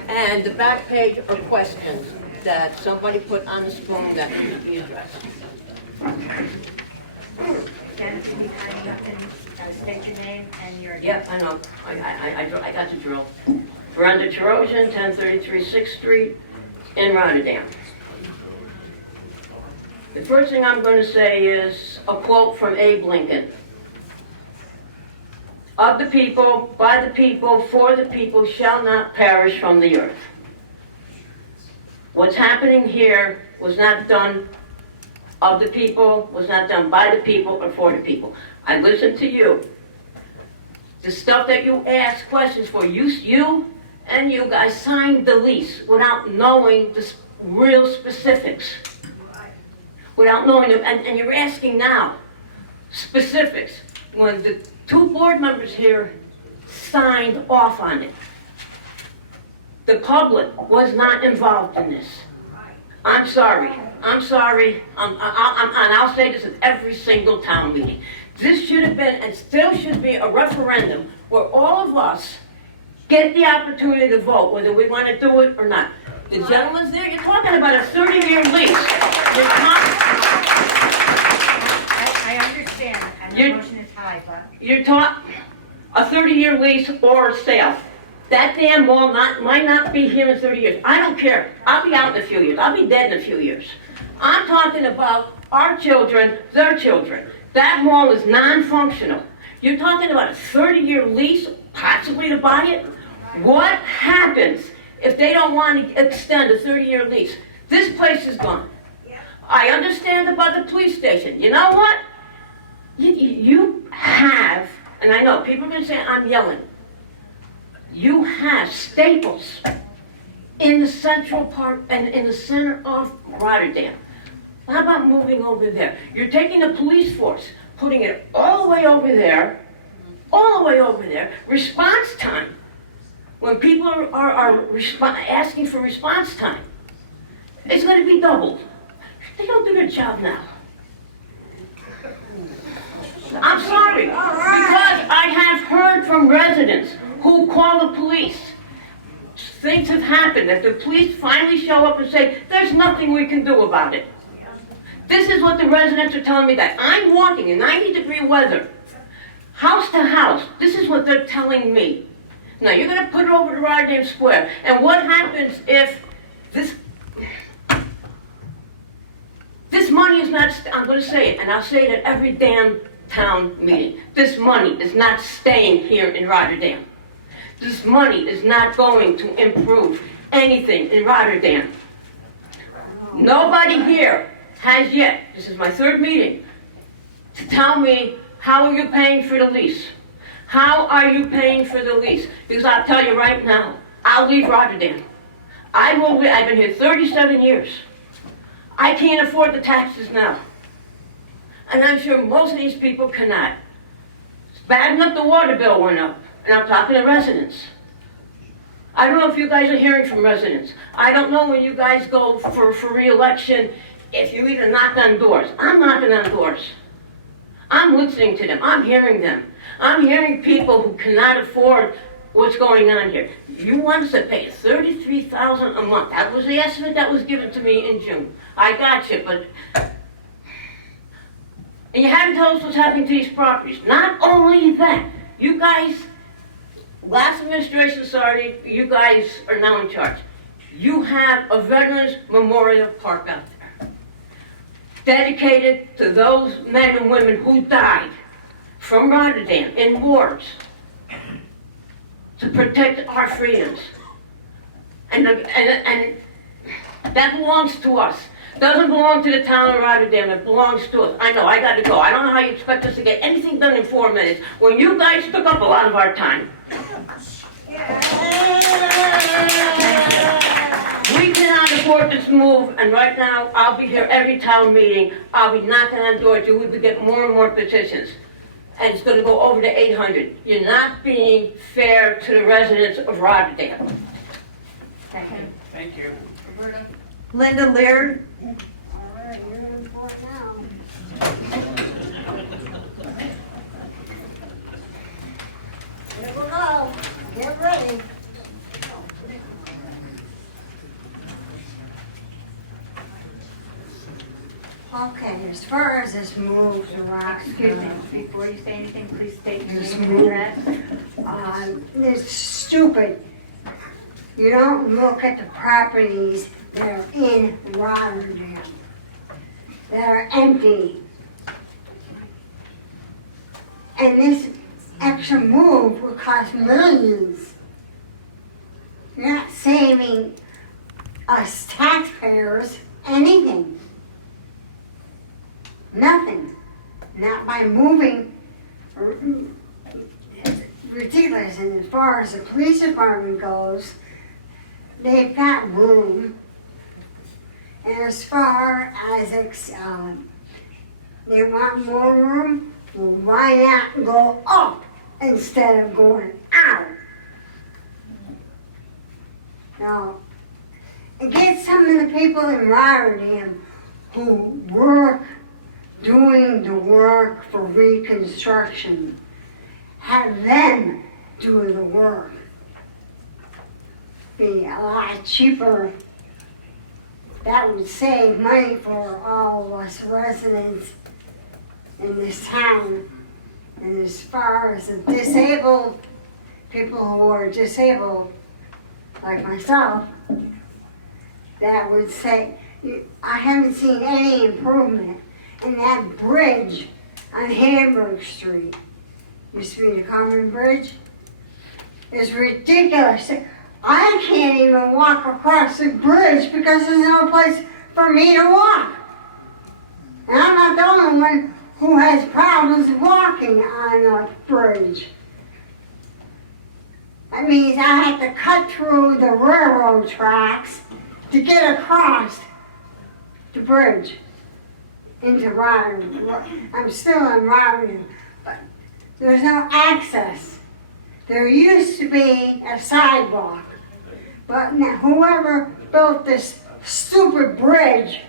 And the back page are questions that somebody put on the spoon that need to be addressed. Again, if you be kind enough and state your name and your address. Yep, I know. I got the drill. Brenda Tarosian, 1033 6th Street in Rotterdam. The first thing I'm going to say is a quote from Abe Lincoln. Of the people, by the people, for the people, shall not perish from the earth. What's happening here was not done of the people, was not done by the people or for the people. I listened to you. The stuff that you asked questions for, you and you guys signed the lease without knowing the real specifics. Without knowing them, and you're asking now specifics when the 2 board members here signed off on it. The public was not involved in this. I'm sorry, and I'll say this at every single town meeting. This should have been, and still should be, a referendum where all of us get the opportunity to vote, whether we want to do it or not. The gentleman's there, you're talking about a 30-year lease. I understand, and the motion is high, but. You're talking a 30-year lease or sale. That damn mall might not be here in 30 years. I don't care. I'll be out in a few years. I'll be dead in a few years. I'm talking about our children, their children. That mall is non-functional. You're talking about a 30-year lease, possibly to buy it? What happens if they don't want to extend a 30-year lease? This place is gone. I understand about the police station. You know what? You have, and I know people are going to say I'm yelling, you have Staples in the central part and in the center of Rotterdam. How about moving over there? You're taking the police force, putting it all the way over there, response time. When people are asking for response time, it's going to be doubled. They don't do their job now. I'm sorry, because I have heard from residents who call the police. things have happened, that the police finally show up and say, there's nothing we can do about it. This is what the residents are telling me, that I'm walking in 90-degree weather, house to house. This is what they're telling me. Now, you're going to put it over to Rotterdam Square, and what happens if this money is not, I'm going to say it, and I'll say it at every damn town meeting. This money is not staying here in Rotterdam. This money is not going to improve anything in Rotterdam. Nobody here has yet, this is my third meeting, to tell me, how are you paying for the lease? How are you paying for the lease? Because I'll tell you right now, I'll leave Rotterdam. I've been here 37 years. I can't afford the taxes now. And I'm sure most of these people cannot. It's bad enough the water bill went up, and I'm talking to residents. I don't know if you guys are hearing from residents. I don't know when you guys go for re-election, if you even knock on doors. I'm knocking on doors. I'm listening to them. I'm hearing them. I'm hearing people who cannot afford what's going on here. You want us to pay $33,000 a month. That was the estimate that was given to me in June. I got you, but... And you haven't told us what's happening to these properties. Not only that, you guys, last administration started, you guys are now in charge. You have a Veterans Memorial Park out there, dedicated to those men and women who died from Rotterdam in wars to protect our freedoms. And that belongs to us. Doesn't belong to the town of Rotterdam, it belongs to us. I know, I gotta go. I don't know how you expect us to get anything done in 4 minutes when you guys took up a lot of our time. We cannot afford this move, and right now, I'll be here every town meeting. I'll be knocking on doors. You will get more and more petitions. And it's gonna go over to 800. You're not being fair to the residents of Rotterdam. Thank you. Roberta? Linda Laird. All right, you're in for it now. Here we go. Get ready. Okay, as far as this move to Rock, Excuse me, before you say anything, please state your This name and move. address. It's stupid. You don't look at the properties that are in Rotterdam, that are empty. And this extra move will cost millions. You're not saving us taxpayers anything. Nothing. Not by moving. It's ridiculous. And as far as the police department goes, they've got room. And as far as they want more room, well, why not go up instead of going out? Now, get some of the people in Rotterdam who work doing the work for reconstruction. Have them do the work. Be a lot cheaper. That would save money for all of us residents in this town. And as far as the disabled, people who are disabled, like myself, that would say, I haven't seen any improvement in that bridge on Hamburg Street. Used to be the Common Bridge. It's ridiculous. I can't even walk across the bridge because there's no place for me to walk. And I'm not the only one who has problems walking on a bridge. That means I have to cut through the railroad tracks to get across the bridge into Rotterdam. I'm still in Rotterdam, but there's no access. There used to be a sidewalk, but now whoever built this stupid bridge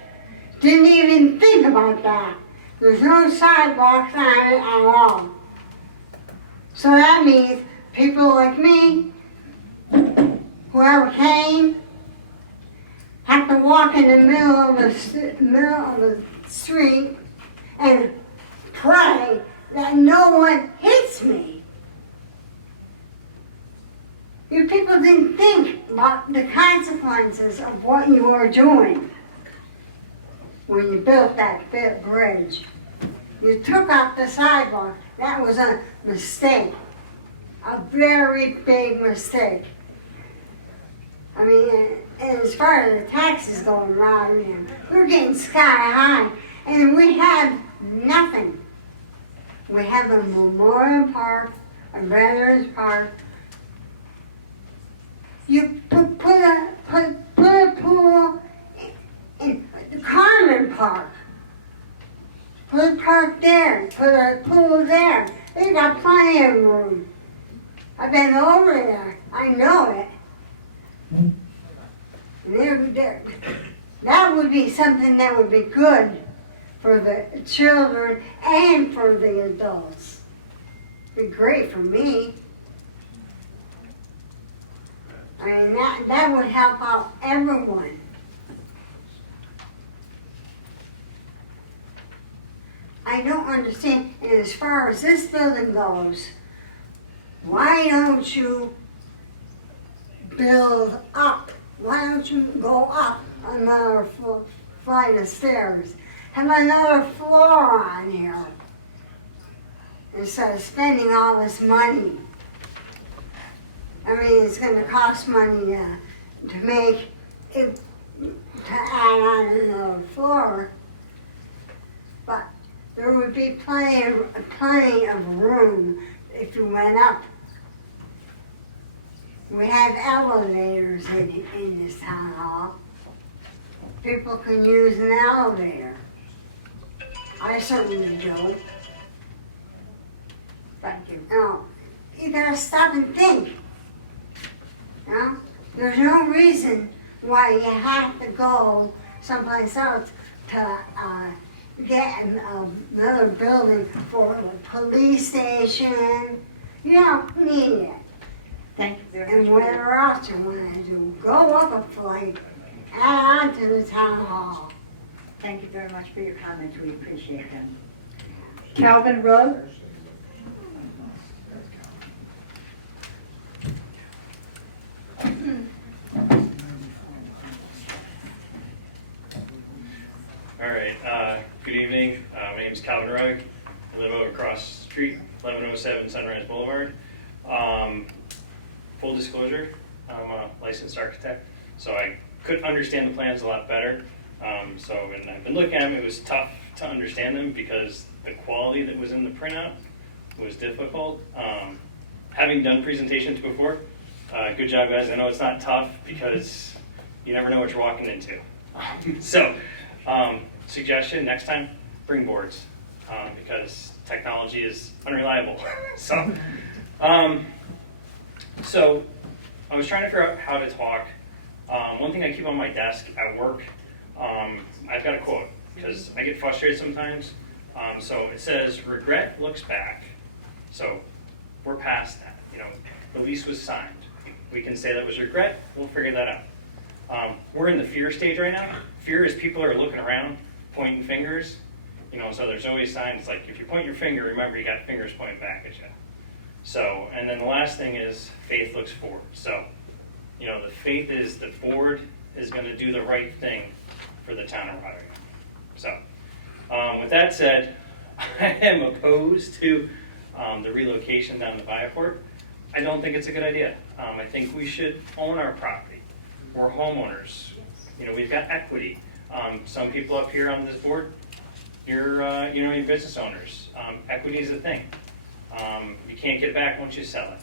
didn't even think about that. There's no sidewalks on it at all. So that means people like me, who whoever came have to walk in the middle of the street and pray that no one hits me. You people didn't think about the consequences of what you were doing when you built that bridge. You took out the sidewalk. That was a mistake, a very big mistake. I mean, and as far as the taxes go in Rotterdam, we're getting sky high, and we have nothing. We have a Memorial Park, a Veterans Park. You put a pool in the Common Park. Put a park there, put a pool there. They got plenty of room. I've been over there. I know it. That would be something that would be good for the children and for the adults. It'd be great for me. I mean, that would help out everyone. I don't understand, and as far as this building goes, why don't you build up? Why don't you go up another flight of stairs? Have another floor on here instead of spending all this money. I mean, it's going to cost money to make it, to add on another floor, but there would be plenty of room if you went up. We have elevators in this town hall. People can use an elevator. I certainly do. Thank you. No, you gotta stop and think. You know? There's no reason why you have to go someplace else to get another building for a police station. You don't need it. Thank you very much. And whatever else you want to do, go up a flight, add on to the town hall. Thank you very much for your comments. We appreciate them. Calvin Rugg. All right, good evening. My name is Calvin Rugg. I live over across the street, 1107 Sunrise Boulevard. Full disclosure, I'm a licensed architect, so I could understand the plans a lot better. So when I've been looking at them, it was tough to understand them because the quality that was in the printout was difficult. Having done presentations before, good job guys. I know it's not tough because you never know what you're walking into. Suggestion, next time, bring boards because technology is unreliable. So I was trying to figure out how to talk. One thing I keep on my desk at work, I've got a quote because I get frustrated sometimes. So it says, regret looks back. So we're past that. You know, the lease was signed. We can say that was regret. We'll figure that out. We're in the fear stage right now. Fear is people are looking around, pointing fingers. You know, so there's always signs like if you point your finger, remember you got fingers pointing back at you. So, and then the last thing is faith looks forward. So, you know, the faith is the board is going to do the right thing for the town of Rotterdam. So, with that said, I am opposed to the relocation down to Viaport. I don't think it's a good idea. I think we should own our property. We're homeowners. You know, we've got equity. Some people up here on this board, you're business owners. Equity is a thing. You can't get it back once you sell it.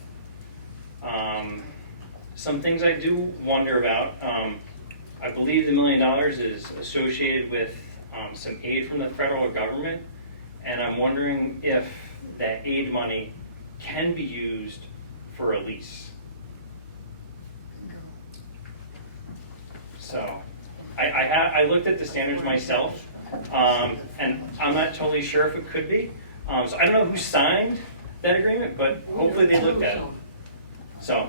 Some things I do wonder about. I believe the $1 million is associated with some aid from the federal government, and I'm wondering if that aid money can be used for a lease. So I looked at the standards myself, and I'm not totally sure if it could be. So I don't know who signed that agreement, but hopefully they looked at it. So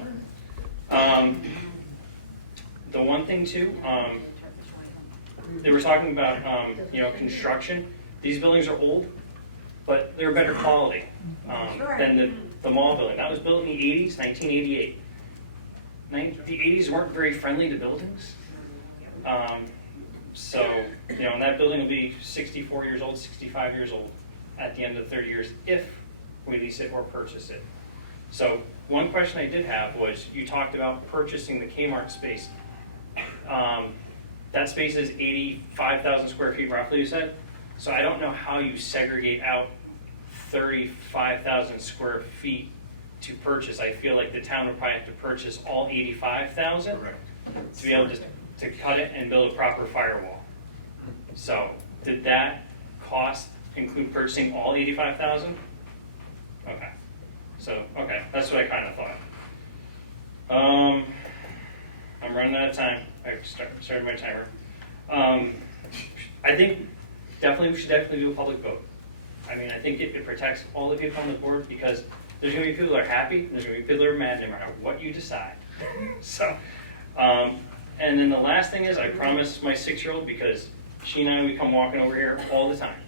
the one thing too, they were talking about, construction. These buildings are old, but they're better quality than the mall building. That was built in the 80s, 1988. The 80s weren't very friendly to buildings. And that building will be 64 years old, 65 years old at the end of 30 years if we lease it or purchase it. So one question I did have was, you talked about purchasing the Kmart space. That space is 85,000 square feet roughly, you said? So I don't know how you segregate out 35,000 square feet to purchase. I feel like the town would probably have to purchase all 85,000 to be able to cut it and build a proper firewall. So did that cost include purchasing all 85,000? Okay. Okay, that's what I kind of thought. I'm running out of time. I started my timer. I think we should definitely do a public vote. I mean, I think it protects all the people on the board, because there's going to be people that are happy, and there's going to be people that are mad no matter what you decide. And then the last thing is, I promised my 6-year-old, because she and I, we come walking over here all the time.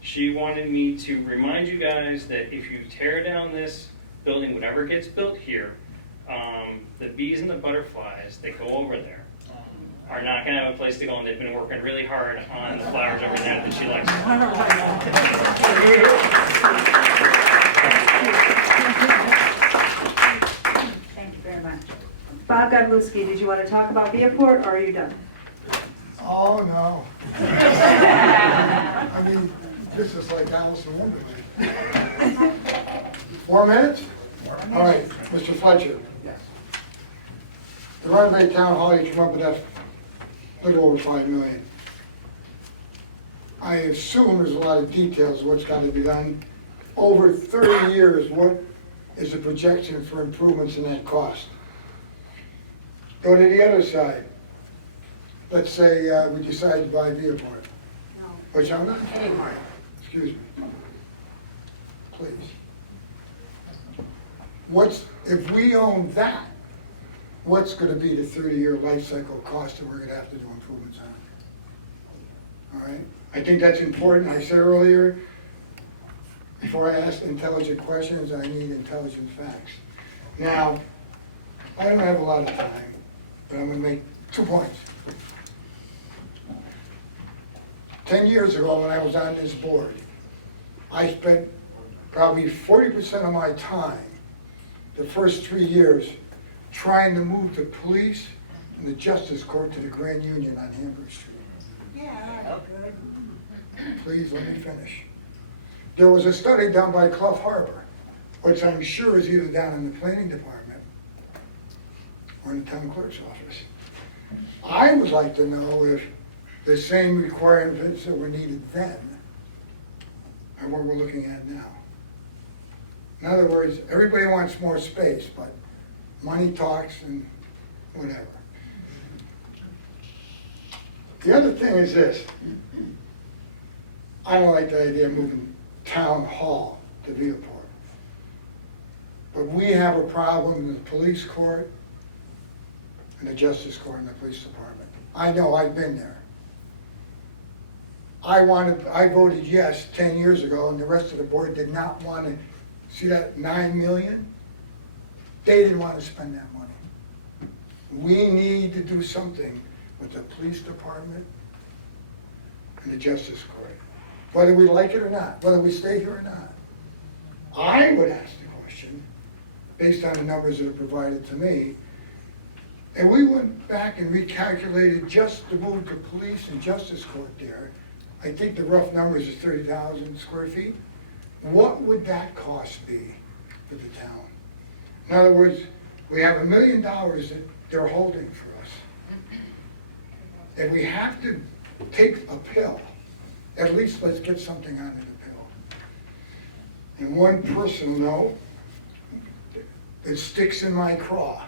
She wanted me to remind you guys that if you tear down this building, whatever gets built here, the bees and the butterflies that go over there are not going to have a place to go, and they've been working really hard on the flowers over there that she likes. Thank you very much. Bob Godlewski, did you want to talk about Viaport, or are you done? Oh, no. I mean, this is like Alice in Wonderland. 4 minutes? All right, Mr. Fletcher. Yes. The Rotterdam Town Hall, you came up with that little over $5 million. I assume there's a lot of details of what's got to be done. Over 30 years, what is the projection for improvements in that cost? Go to the other side. Let's say we decide to buy Viaport. No. Which I'm not. Anymore. Excuse me. Please. If we own that, what's going to be the 30-year life cycle cost that we're going to have to do improvements on? All right? I think that's important. I said earlier, before I ask intelligent questions, I need intelligent facts. Now, I don't have a lot of time, but I'm going to make 2 points. 10 years ago, when I was on this board, I spent probably 40% of my time, the first 3 years, trying to move the police and the justice court to the Grand Union on Hamburg Street. Yeah, good. Please let me finish. There was a study done by Clough Harbor, which I'm sure is either down in the planning department or in the town clerk's office. I would like to know if the same requirements that were needed then are what we're looking at now. In other words, everybody wants more space, but money talks and whatever. The other thing is this. I don't like the idea of moving town hall to Viaport. But we have a problem in the police court and the justice court and the police department. I know, I've been there. I voted yes 10 years ago, and the rest of the board did not want to see that $9 million. They didn't want to spend that money. We need to do something with the police department and the justice court, whether we like it or not, whether we stay here or not. I would ask the question, based on the numbers that are provided to me, and we went back and recalculated just to move the police and justice court there. I think the rough numbers is 30,000 square feet. What would that cost be for the town? In other words, we have $1 million that they're holding for us. And we have to take a pill. At least let's get something out of the pill. And one personal note that sticks in my craw.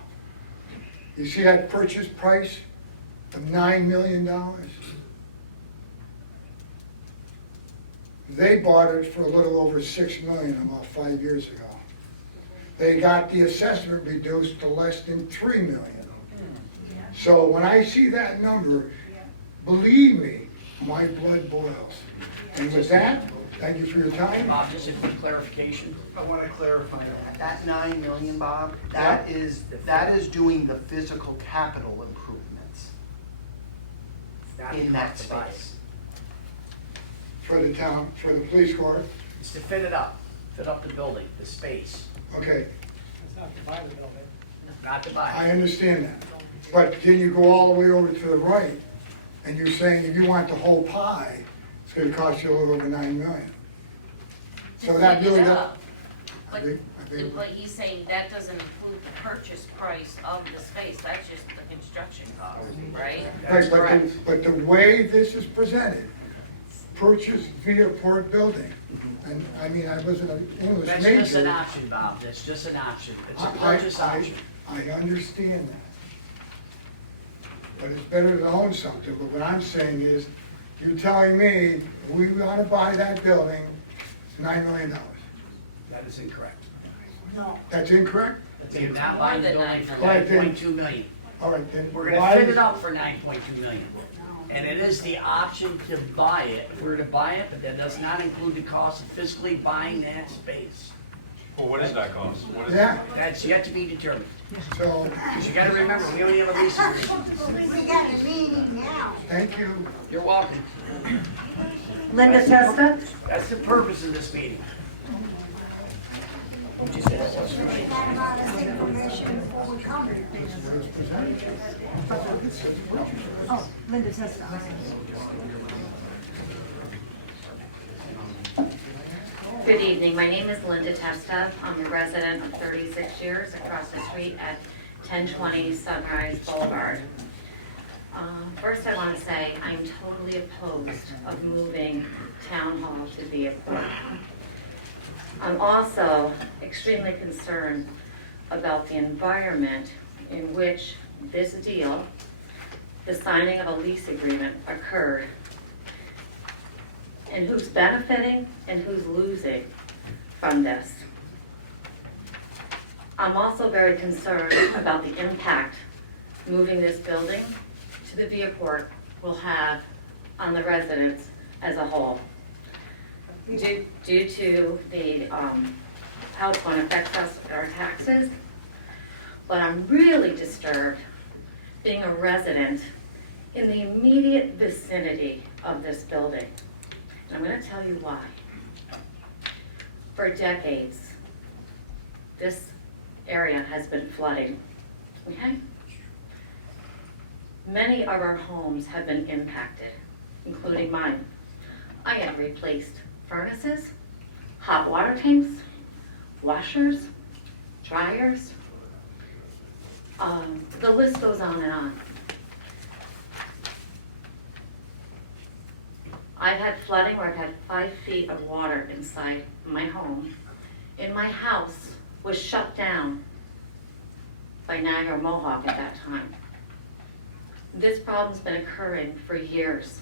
You see that purchase price of $9 million? They bought it for a little over $6 million about 5 years ago. They got the assessment reduced to less than $3 million. So when I see that number, believe me, my blood boils. And with that, thank you for your time. Bob, just a quick clarification. I want to clarify that. That 9 million, Bob, that is doing the physical capital improvements Not in the that cost to buy it. space. For the town, for the police court, It's to fit up the building, the space, okay, not to buy I it. understand that. But can you go all the way over to the right, and you're saying if you want the whole pie, it's gonna cost you a little over 9 million. So that really does. But I think- what he's saying, that doesn't include the purchase price of the space, that's just the construction cost, right? Right, but the way this is presented, purchase via port building, and I mean, I wasn't an English That's major. just an option, Bob, that's just an option, it's a I- purchase I- option. I understand that. But it's better to own something, but what I'm saying is, you're telling me, we wanna buy that building, it's $9 million. That is incorrect. No. That's incorrect? They're not buying the More than building for 9 million. 9.2 million. All right, then. We're gonna why fit is- it up for 9.2 million. And it is the option to buy it, if we're to buy it, but that does not include the cost of physically buying that space. Well, what is that cost? What is Yeah, That's yet to be determined. so, Because you gotta remember, we only have a lease agreement. We got a meeting now. thank you. You're welcome. Linda Testa? That's the purpose of this meeting. We got about this information before we come. Oh, Linda Testa. Good evening, my name is Linda Testa. I'm a resident of 36 years across the street at 1020 Sunrise Boulevard. First I want to say I'm totally opposed of moving Town Hall to Viacorp. I'm also extremely concerned about the environment in which this deal, the signing of a lease agreement, occurred, and who's benefiting and who's losing from this. I'm also very concerned about the impact moving this building to the Viaport will have on the residents as a whole. Due to the, how it's going to affect us with our taxes, but I'm really disturbed being a resident in the immediate vicinity of this building. And I'm going to tell you why. For decades, this area has been flooding, okay? Many of our homes have been impacted, including mine. I have replaced furnaces, hot water tanks, washers, dryers. The list goes on and on. I've had flooding where I've had 5 feet of water inside my home. And my house was shut down by Niagara Mohawk at that time. This problem's been occurring for years.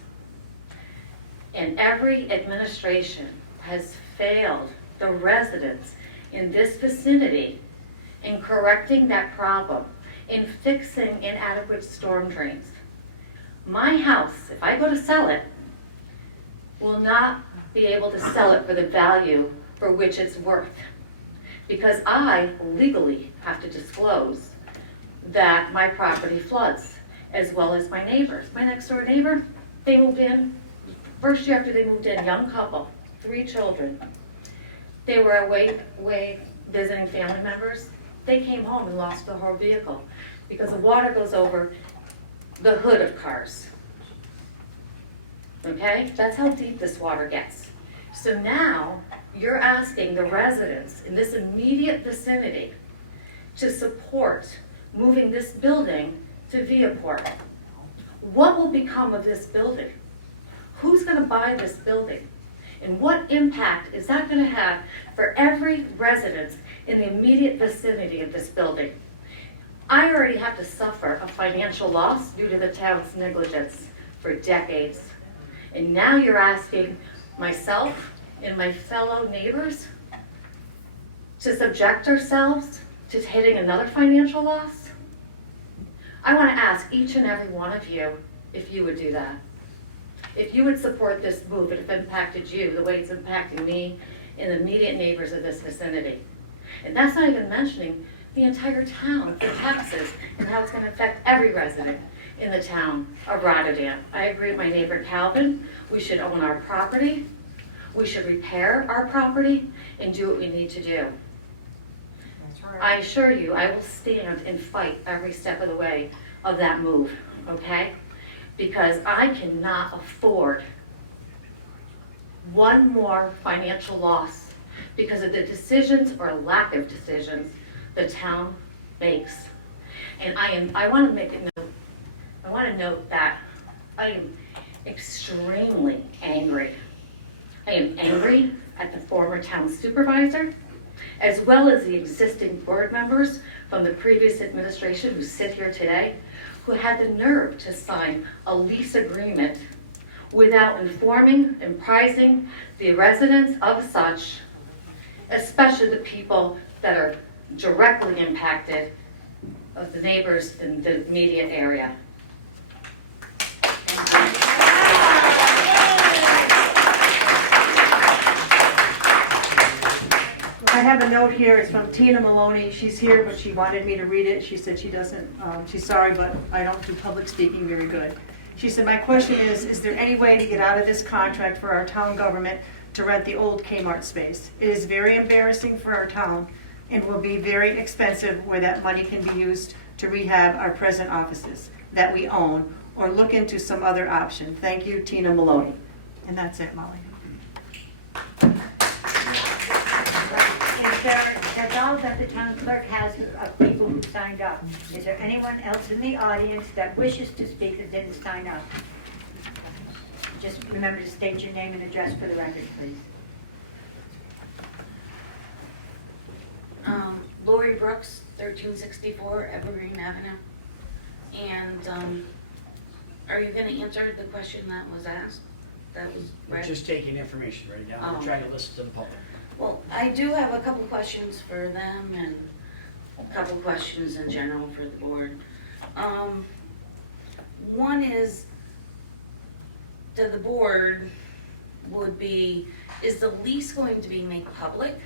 And every administration has failed the residents in this vicinity in correcting that problem, in fixing inadequate storm drains. My house, if I go to sell it, will not be able to sell it for the value for which it's worth. Because I legally have to disclose that my property floods, as well as my neighbors. My next door neighbor, they moved in, first year after they moved in, young couple, 3 children. They were away visiting family members. They came home and lost the whole vehicle because the water goes over the hood of cars. Okay, that's how deep this water gets. So now you're asking the residents in this immediate vicinity to support moving this building to Viaport. What will become of this building? Who's going to buy this building? And what impact is that going to have for every resident in the immediate vicinity of this building? I already have to suffer a financial loss due to the town's negligence for decades. And now you're asking myself and my fellow neighbors to subject ourselves to hitting another financial loss? I want to ask each and every one of you if you would do that. If you would support this move, if it impacted you the way it's impacting me and the immediate neighbors of this vicinity. And that's not even mentioning the entire town, the taxes, and how it's going to affect every resident in the town of Rotterdam. I agree with my neighbor Calvin. We should own our property. We should repair our property and do what we need to do. I assure you, I will stand and fight every step of the way of that move, okay? Because I cannot afford one more financial loss because of the decisions or lack of decisions the town makes. And I want to make a note. I want to note that I am extremely angry. I am angry at the former town supervisor, as well as the existing board members from the previous administration who sit here today, who had the nerve to sign a lease agreement without informing and apprising the residents of such, especially the people that are directly impacted of the neighbors in the immediate area. I have a note here, it's from Tina Maloney. She's here, but she wanted me to read it. She said she doesn't, she's sorry, but I don't do public speaking very good. She said, my question is there any way to get out of this contract for our town government to rent the old Kmart space? It is very embarrassing for our town and will be very expensive where that money can be used to rehab our present offices that we own or look into some other option. Thank you, Tina Maloney. And that's it, Molly. That's all that the town clerk has of people who signed up. Is there anyone else in the audience that wishes to speak that didn't sign up? Just remember to state your name and address for the record, please. Lori Brooks, 1364 Evergreen Avenue. And are you going to answer the question that was asked? That was read? Just taking information right now. We're trying to listen to the public. Well, I do have a couple questions for them and a couple questions in general for the board. One is, to the board would be, is the lease going to be made public?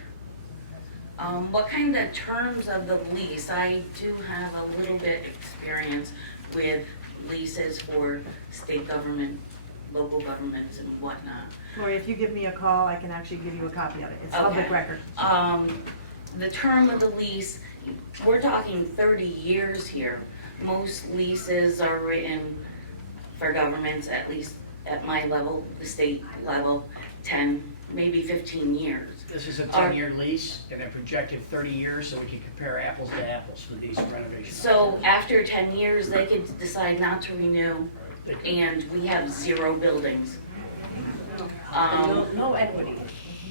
What kind of terms of the lease? I do have a little bit experience with leases for state government, local governments and whatnot. Lori, if you give me a call, I can actually give you a copy of it. It's public record. The term of the lease, we're talking 30 years here. Most leases are written for governments, at least at my level, the state level, 10, maybe 15 years. This is a 10-year lease and a projected 30 years, so we can compare apples to apples for these renovations. So after 10 years, they could decide not to renew, and we have 0 buildings. No equity.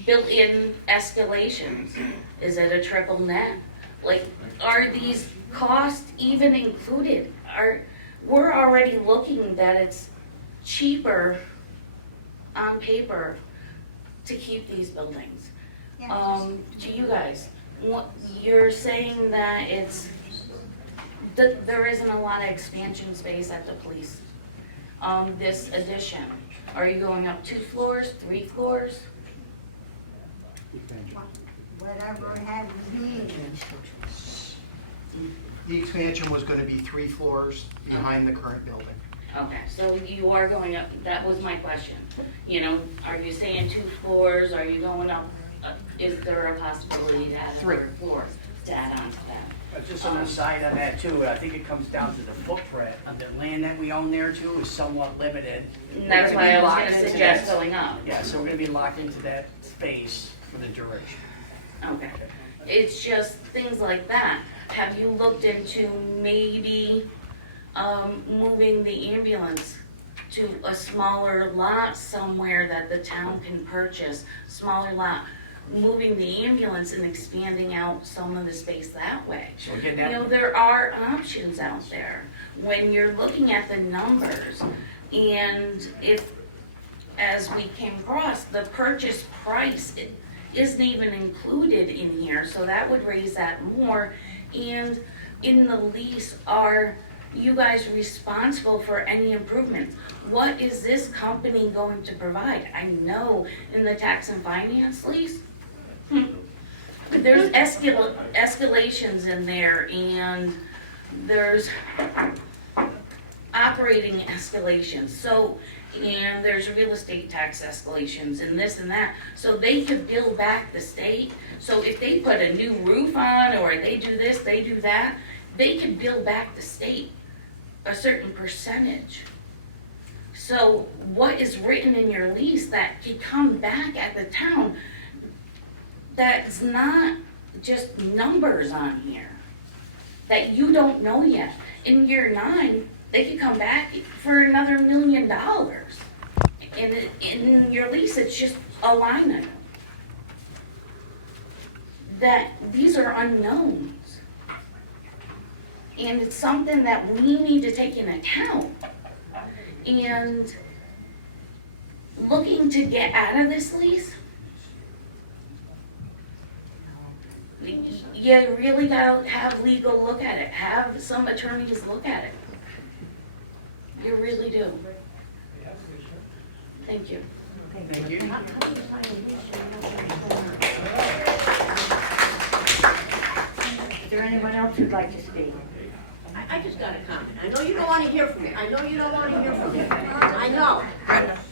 Built-in escalations. Is it a triple net? Like, are these costs even included? We're already looking that it's cheaper on paper to keep these buildings. To you guys, you're saying that there isn't a lot of expansion space at the police. This addition, are you going up 2 floors, 3 floors? Whatever had needed. The expansion was going to be 3 floors behind the current building. Okay, so you are going up, that was my question. You know, are you saying 2 floors, are you going up, is there a possibility to add 3 floors to add on to that? Just an aside on that too, I think it comes down to the footprint of the land that we own there too is somewhat limited. And that's why I was gonna suggest going up. Yeah, so we're gonna be locked into that space for the duration. Okay, it's just things like that. Have you looked into maybe moving the ambulance to a smaller lot somewhere that the town can purchase, smaller lot, moving the ambulance and expanding out some of the space that way? So again, You know, there are options out there when you're looking at the numbers, and if, as we came across, the purchase price isn't even included in here, so that would raise that more. And in the lease, are you guys responsible for any improvements? What is this company going to provide? I know in the tax and finance lease, there's escalations in there, and there's operating escalations. So, and there's real estate tax escalations and this and that. So they could bill back the state. So if they put a new roof on, or they do this, they do that, they could bill back the state a certain percentage. So what is written in your lease that could come back at the town, that's not just numbers on here that you don't know yet. In year 9, they could come back for another $1 million. And in your lease, it's just a line item. That these are unknowns. And it's something that we need to take into account. And looking to get out of this lease, you really gotta have legal look at it. Have some attorneys look at it. You really do. Thank you. Thank you. Is there anyone else who'd like to speak? I just got a comment. I know you don't want to hear from me. I know you don't want to hear from me. I know.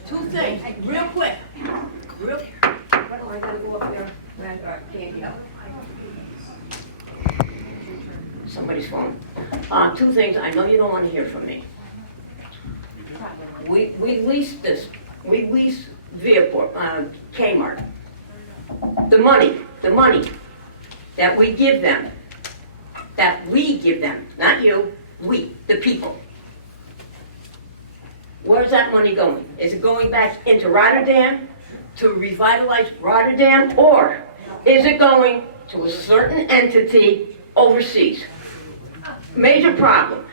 2 things, real quick. I gotta go up there. Can't get up. Somebody's phone. 2 things. I know you don't want to hear from me. We leased this. We leased Viaport, Kmart. The money that we give them, not you, we, the people. Where's that money going? Is it going back into Rotterdam to revitalize Rotterdam, or is it going to a certain entity overseas? Major problem.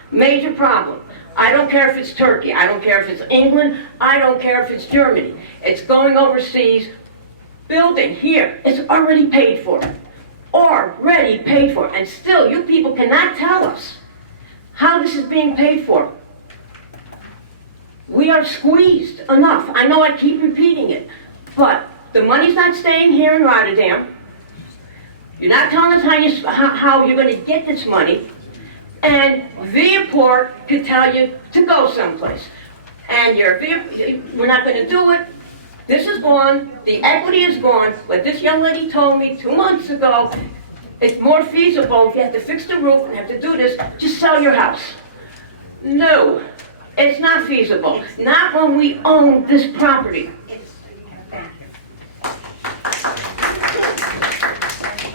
I don't care if it's Turkey, I don't care if it's England, I don't care if it's Germany. It's going overseas. Building here, it's already paid for. And still, you people cannot tell us how this is being paid for. We are squeezed enough. I know I keep repeating it, but the money's not staying here in Rotterdam. You're not telling us how you're going to get this money. And Viaport could tell you to go someplace. And we're not going to do it. This is gone. The equity is gone. What this young lady told me 2 months ago, it's more feasible if you have to fix the roof and have to do this, just sell your house. No, it's not feasible. Not when we own this property.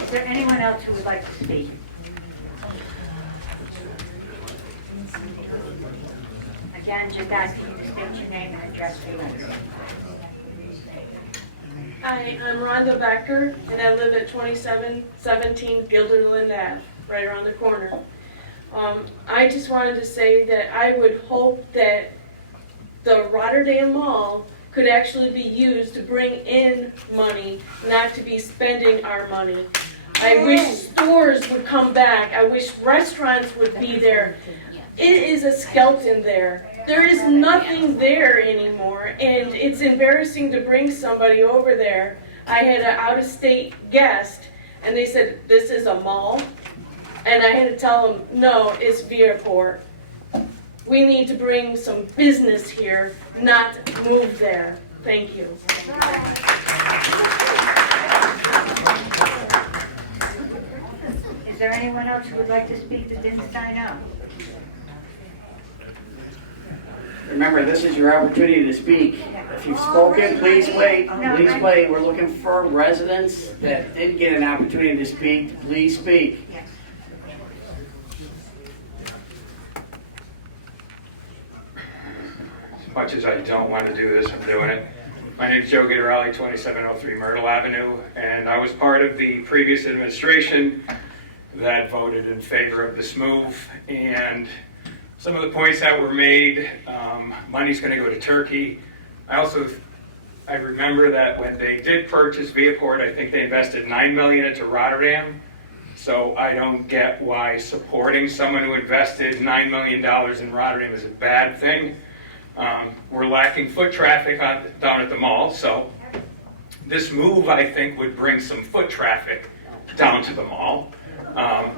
Is there anyone else who would like to speak? Again, just asking you to state your name and address for the record. Hi, I'm Rhonda Becker, and I live at 2717 Gilderland Ave, right around the corner. I just wanted to say that I would hope that the Rotterdam Mall could actually be used to bring in money, not to be spending our money. I wish stores would come back. I wish restaurants would be there. It is a skeleton there. There is nothing there anymore, and it's embarrassing to bring somebody over there. I had an out-of-state guest, and they said, this is a mall? And I had to tell them, no, it's Viaport. We need to bring some business here, not move there. Thank you. Is there anyone else who would like to speak that didn't sign up? Remember, this is your opportunity to speak. If you've spoken, please wait. Please wait. We're looking for residents that didn't get an opportunity to speak. Please speak. As much as I don't want to do this, I'm doing it. My name is Joe Guidarelli, 2703 Myrtle Avenue, and I was part of the previous administration that voted in favor of this move. And some of the points that were made, money's going to go to Turkey. I remember that when they did purchase Viaport, I think they invested $9 million into Rotterdam. So I don't get why supporting someone who invested $9 million in Rotterdam is a bad thing. We're lacking foot traffic down at the mall, so this move, I think, would bring some foot traffic down to the mall. The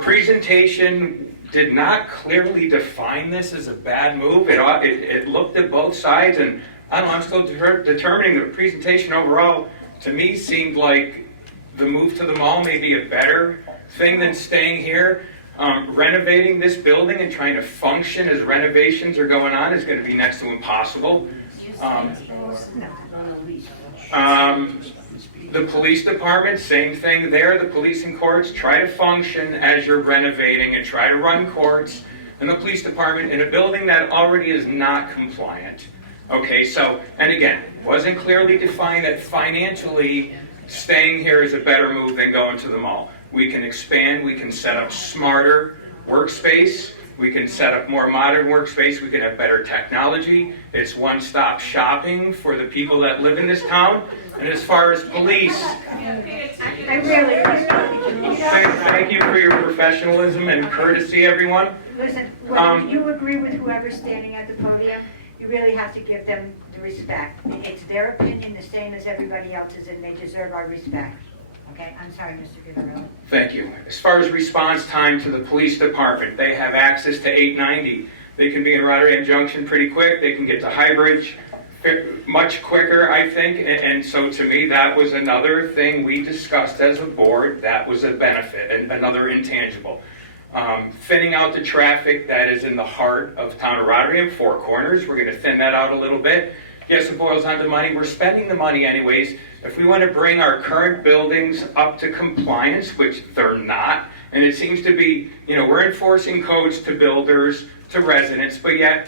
presentation did not clearly define this as a bad move. It looked at both sides, and I don't know, I'm still determining the presentation overall, to me, seemed like the move to the mall may be a better thing than staying here. Renovating this building and trying to function as renovations are going on is going to be next to impossible. The police department, same thing there. The police and courts try to function as you're renovating and try to run courts. And the police department in a building that already is not compliant. Okay, so, and again, wasn't clearly defined that financially staying here is a better move than going to the mall. We can expand, we can set up smarter workspace, we can set up more modern workspace, we can have better technology. It's one-stop shopping for the people that live in this town. And as far as police, thank you for your professionalism and courtesy, everyone. Listen, whether you agree with whoever's standing at the podium, you really have to give them the respect. It's their opinion, the same as everybody else's, and they deserve our respect. Okay, I'm sorry, Mr. Guerrero. Thank you. As far as response time to the police department, they have access to 890. They can be in Rotterdam Junction pretty quick. They can get to Highbridge much quicker, I think. And so to me, that was another thing we discussed as a board. That was a benefit, and another intangible. Thinning out the traffic that is in the heart of town of Rotterdam, Four Corners. We're going to thin that out a little bit. Yes, it boils down to money. We're spending the money anyways. If we want to bring our current buildings up to compliance, which they're not, and it seems to be, we're enforcing codes to builders, to residents, but yet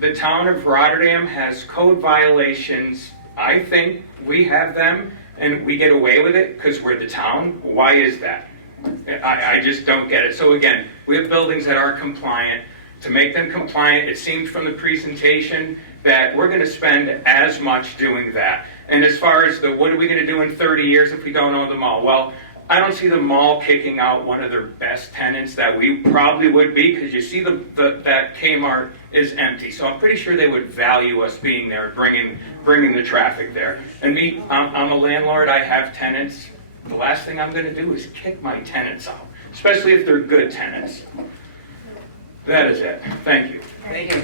the town of Rotterdam has code violations. I think we have them, and we get away with it because we're the town. Why is that? I just don't get it. So again, we have buildings that aren't compliant. To make them compliant, it seemed from the presentation that we're going to spend as much doing that. And as far as what are we going to do in 30 years if we don't own the mall? Well, I don't see the mall kicking out one of their best tenants that we probably would be, because you see that Kmart is empty. So I'm pretty sure they would value us being there, bringing the traffic there. And me, I'm a landlord. I have tenants. The last thing I'm going to do is kick my tenants out, especially if they're good tenants. That is it. Thank you. Thank you.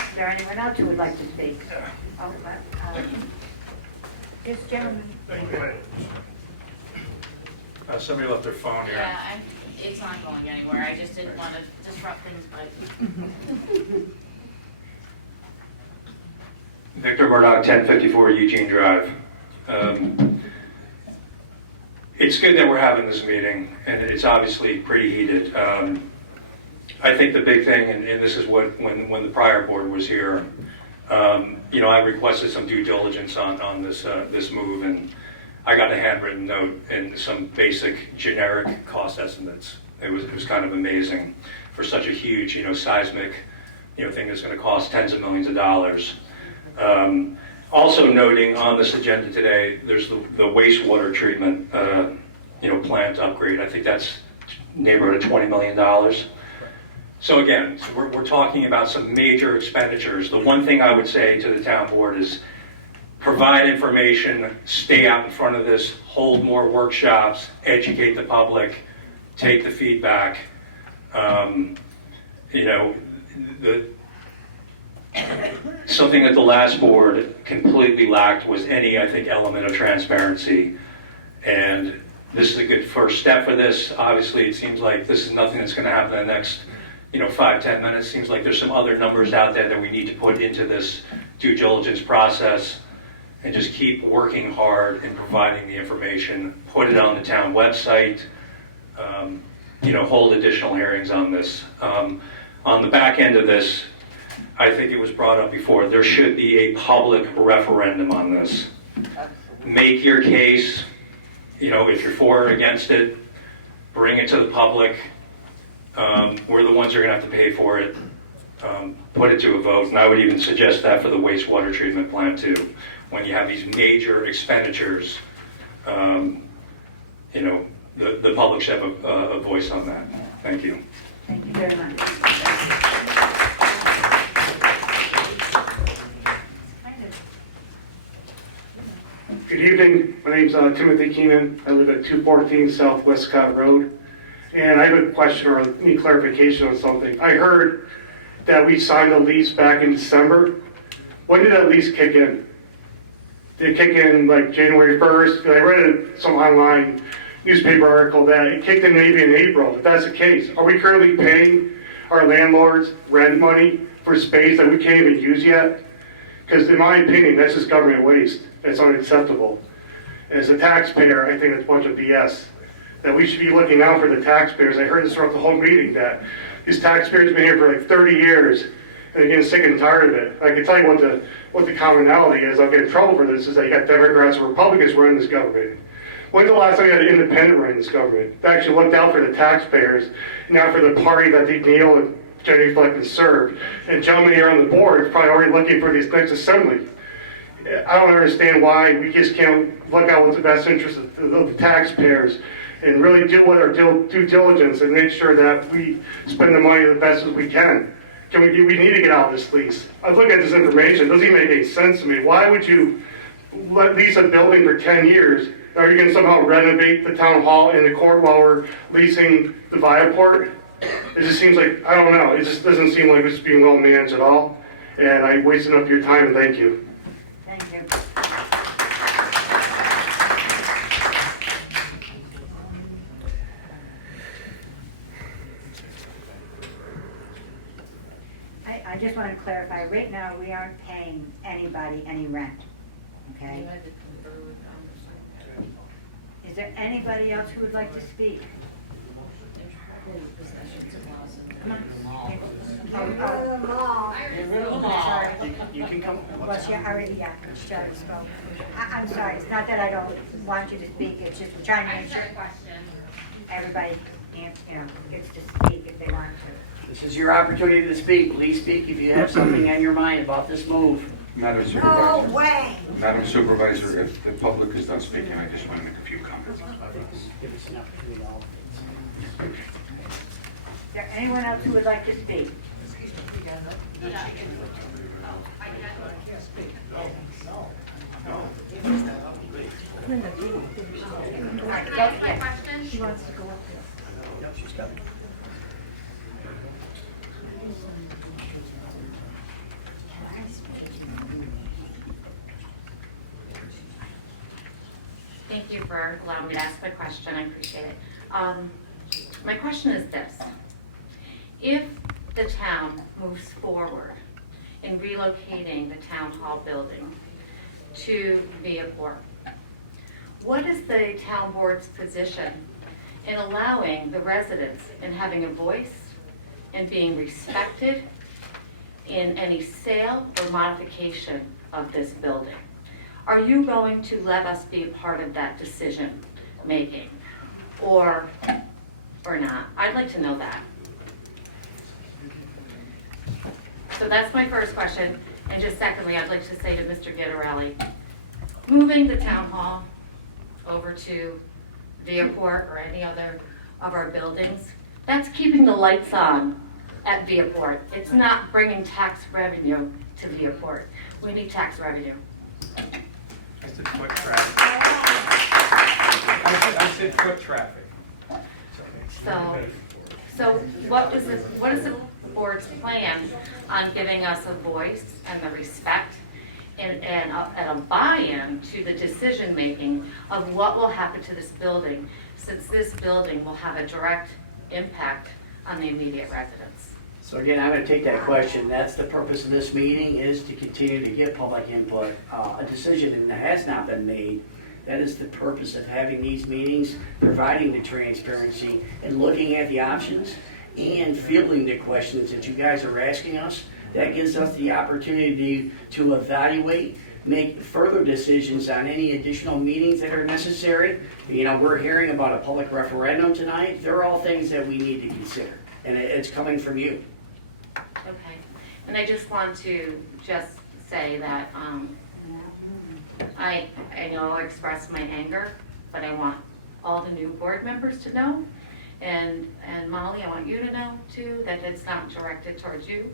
Is there anyone else who would like to speak? This gentleman. Somebody left their phone here. Yeah, it's not going anywhere. I just didn't want to disrupt things by. Victor Murdoch, 1054 Eugene Drive. It's good that we're having this meeting, and it's obviously pretty heated. I think the big thing, and this is what when the prior board was here, I requested some due diligence on this move, and I got a handwritten note and some basic generic cost estimates. It was kind of amazing for such a huge, seismic, thing that's going to cost tens of millions of dollars. Also noting on this agenda today, there's the wastewater treatment, plant upgrade. I think that's neighborhood of $20 million. So again, we're talking about some major expenditures. The one thing I would say to the town board is provide information, stay out in front of this, hold more workshops, educate the public, take the feedback. Something that the last board completely lacked was any, I think, element of transparency. And this is a good first step for this. Obviously, it seems like this is nothing that's going to happen in the next 5-10 minutes. Seems like there's some other numbers out there that we need to put into this due diligence process, and just keep working hard in providing the information. Put it on the town website. Hold additional hearings on this. On the back end of this, I think it was brought up before, there should be a public referendum on this. Make your case, if you're for or against it, bring it to the public. We're the ones who are going to have to pay for it. put it to a vote, and I would even suggest that for the wastewater treatment plant too. When you have these major expenditures, you know, the public should have a voice on that. Thank you. Thank you very much. Good evening. My name's Timothy Keenan. I live at 214 South Westcott Road. And I have a question or need clarification on something. I heard that we signed a lease back in December. When did that lease kick in? Did it kick in like January 1st? I read some online newspaper article that it kicked in maybe in April. If that's the case, are we currently paying our landlords rent money for space that we can't even use yet? Because in my opinion, that's just government waste. That's unacceptable. As a taxpayer, I think it's a bunch of BS. That we should be looking out for the taxpayers. I heard this throughout the whole meeting that these taxpayers have been here for like 30 years and they're getting sick and tired of it. I can tell you what the commonality is. I'll get in trouble for this, is that you got Democrats and Republicans running this government. When's the last time you had an independent running this government? They actually looked out for the taxpayers, not for the party that they Neal and Jenny Fleck served. And gentlemen here on the board is probably already looking for this next assembly. I don't understand why we just can't look out what's the best interest of the taxpayers and really do what our due diligence and make sure that we spend the money the best as we can. We need to get out of this lease. I was looking at this information, it doesn't even make any sense to me. Why would you lease a building for 10 years? Are you going to somehow renovate the town hall and the court while we're leasing the Viaport? It just seems like, I don't know, it just doesn't seem like it's being well managed at all. And I wasted up your time, and thank you. Thank you. I just want to clarify, right now, we aren't paying anybody any rent, okay? Is there anybody else who would like to speak? Come on. Sorry. You can come. Well, she already spoke. I'm sorry, it's not that I don't want you to speak, it's just we're trying to make sure everybody, gets to speak if they want to. This is your opportunity to speak. Please speak if you have something on your mind about this move. Madam Supervisor. No way. Madam Supervisor, if the public is done speaking, I just want to make a few comments. Give us an opportunity to all. Is there anyone else who would like to speak? My question? She wants to go up there. Yep, she's coming. Thank you for allowing me to ask my question. I appreciate it. My question is this. If the town moves forward in relocating the town hall building to Viaport, what is the town board's position in allowing the residents in having a voice and being respected in any sale or modification of this building? Are you going to let us be a part of that decision making or not? I'd like to know that. So that's my first question. And just secondly, I'd like to say to Mr. Gitterelli, moving the town hall over to Viaport or any other of our buildings, that's keeping the lights on at Viaport. It's not bringing tax revenue to Viaport. We need tax revenue. I said foot traffic. I said foot traffic. So what is the board's plan on giving us a voice and the respect and a buy-in to the decision-making of what will happen to this building, since this building will have a direct impact on the immediate residents? So again, I'm going to take that question. That's the purpose of this meeting, is to continue to get public input. A decision that has not been made. That is the purpose of having these meetings, providing the transparency and looking at the options and fielding the questions that you guys are asking us. That gives us the opportunity to evaluate, make further decisions on any additional meetings that are necessary. We're hearing about a public referendum tonight. They're all things that we need to consider, and it's coming from you. Okay. And I just want to say that, I know I expressed my anger, but I want all the new board members to know. And Molly, I want you to know too, that it's not directed towards you,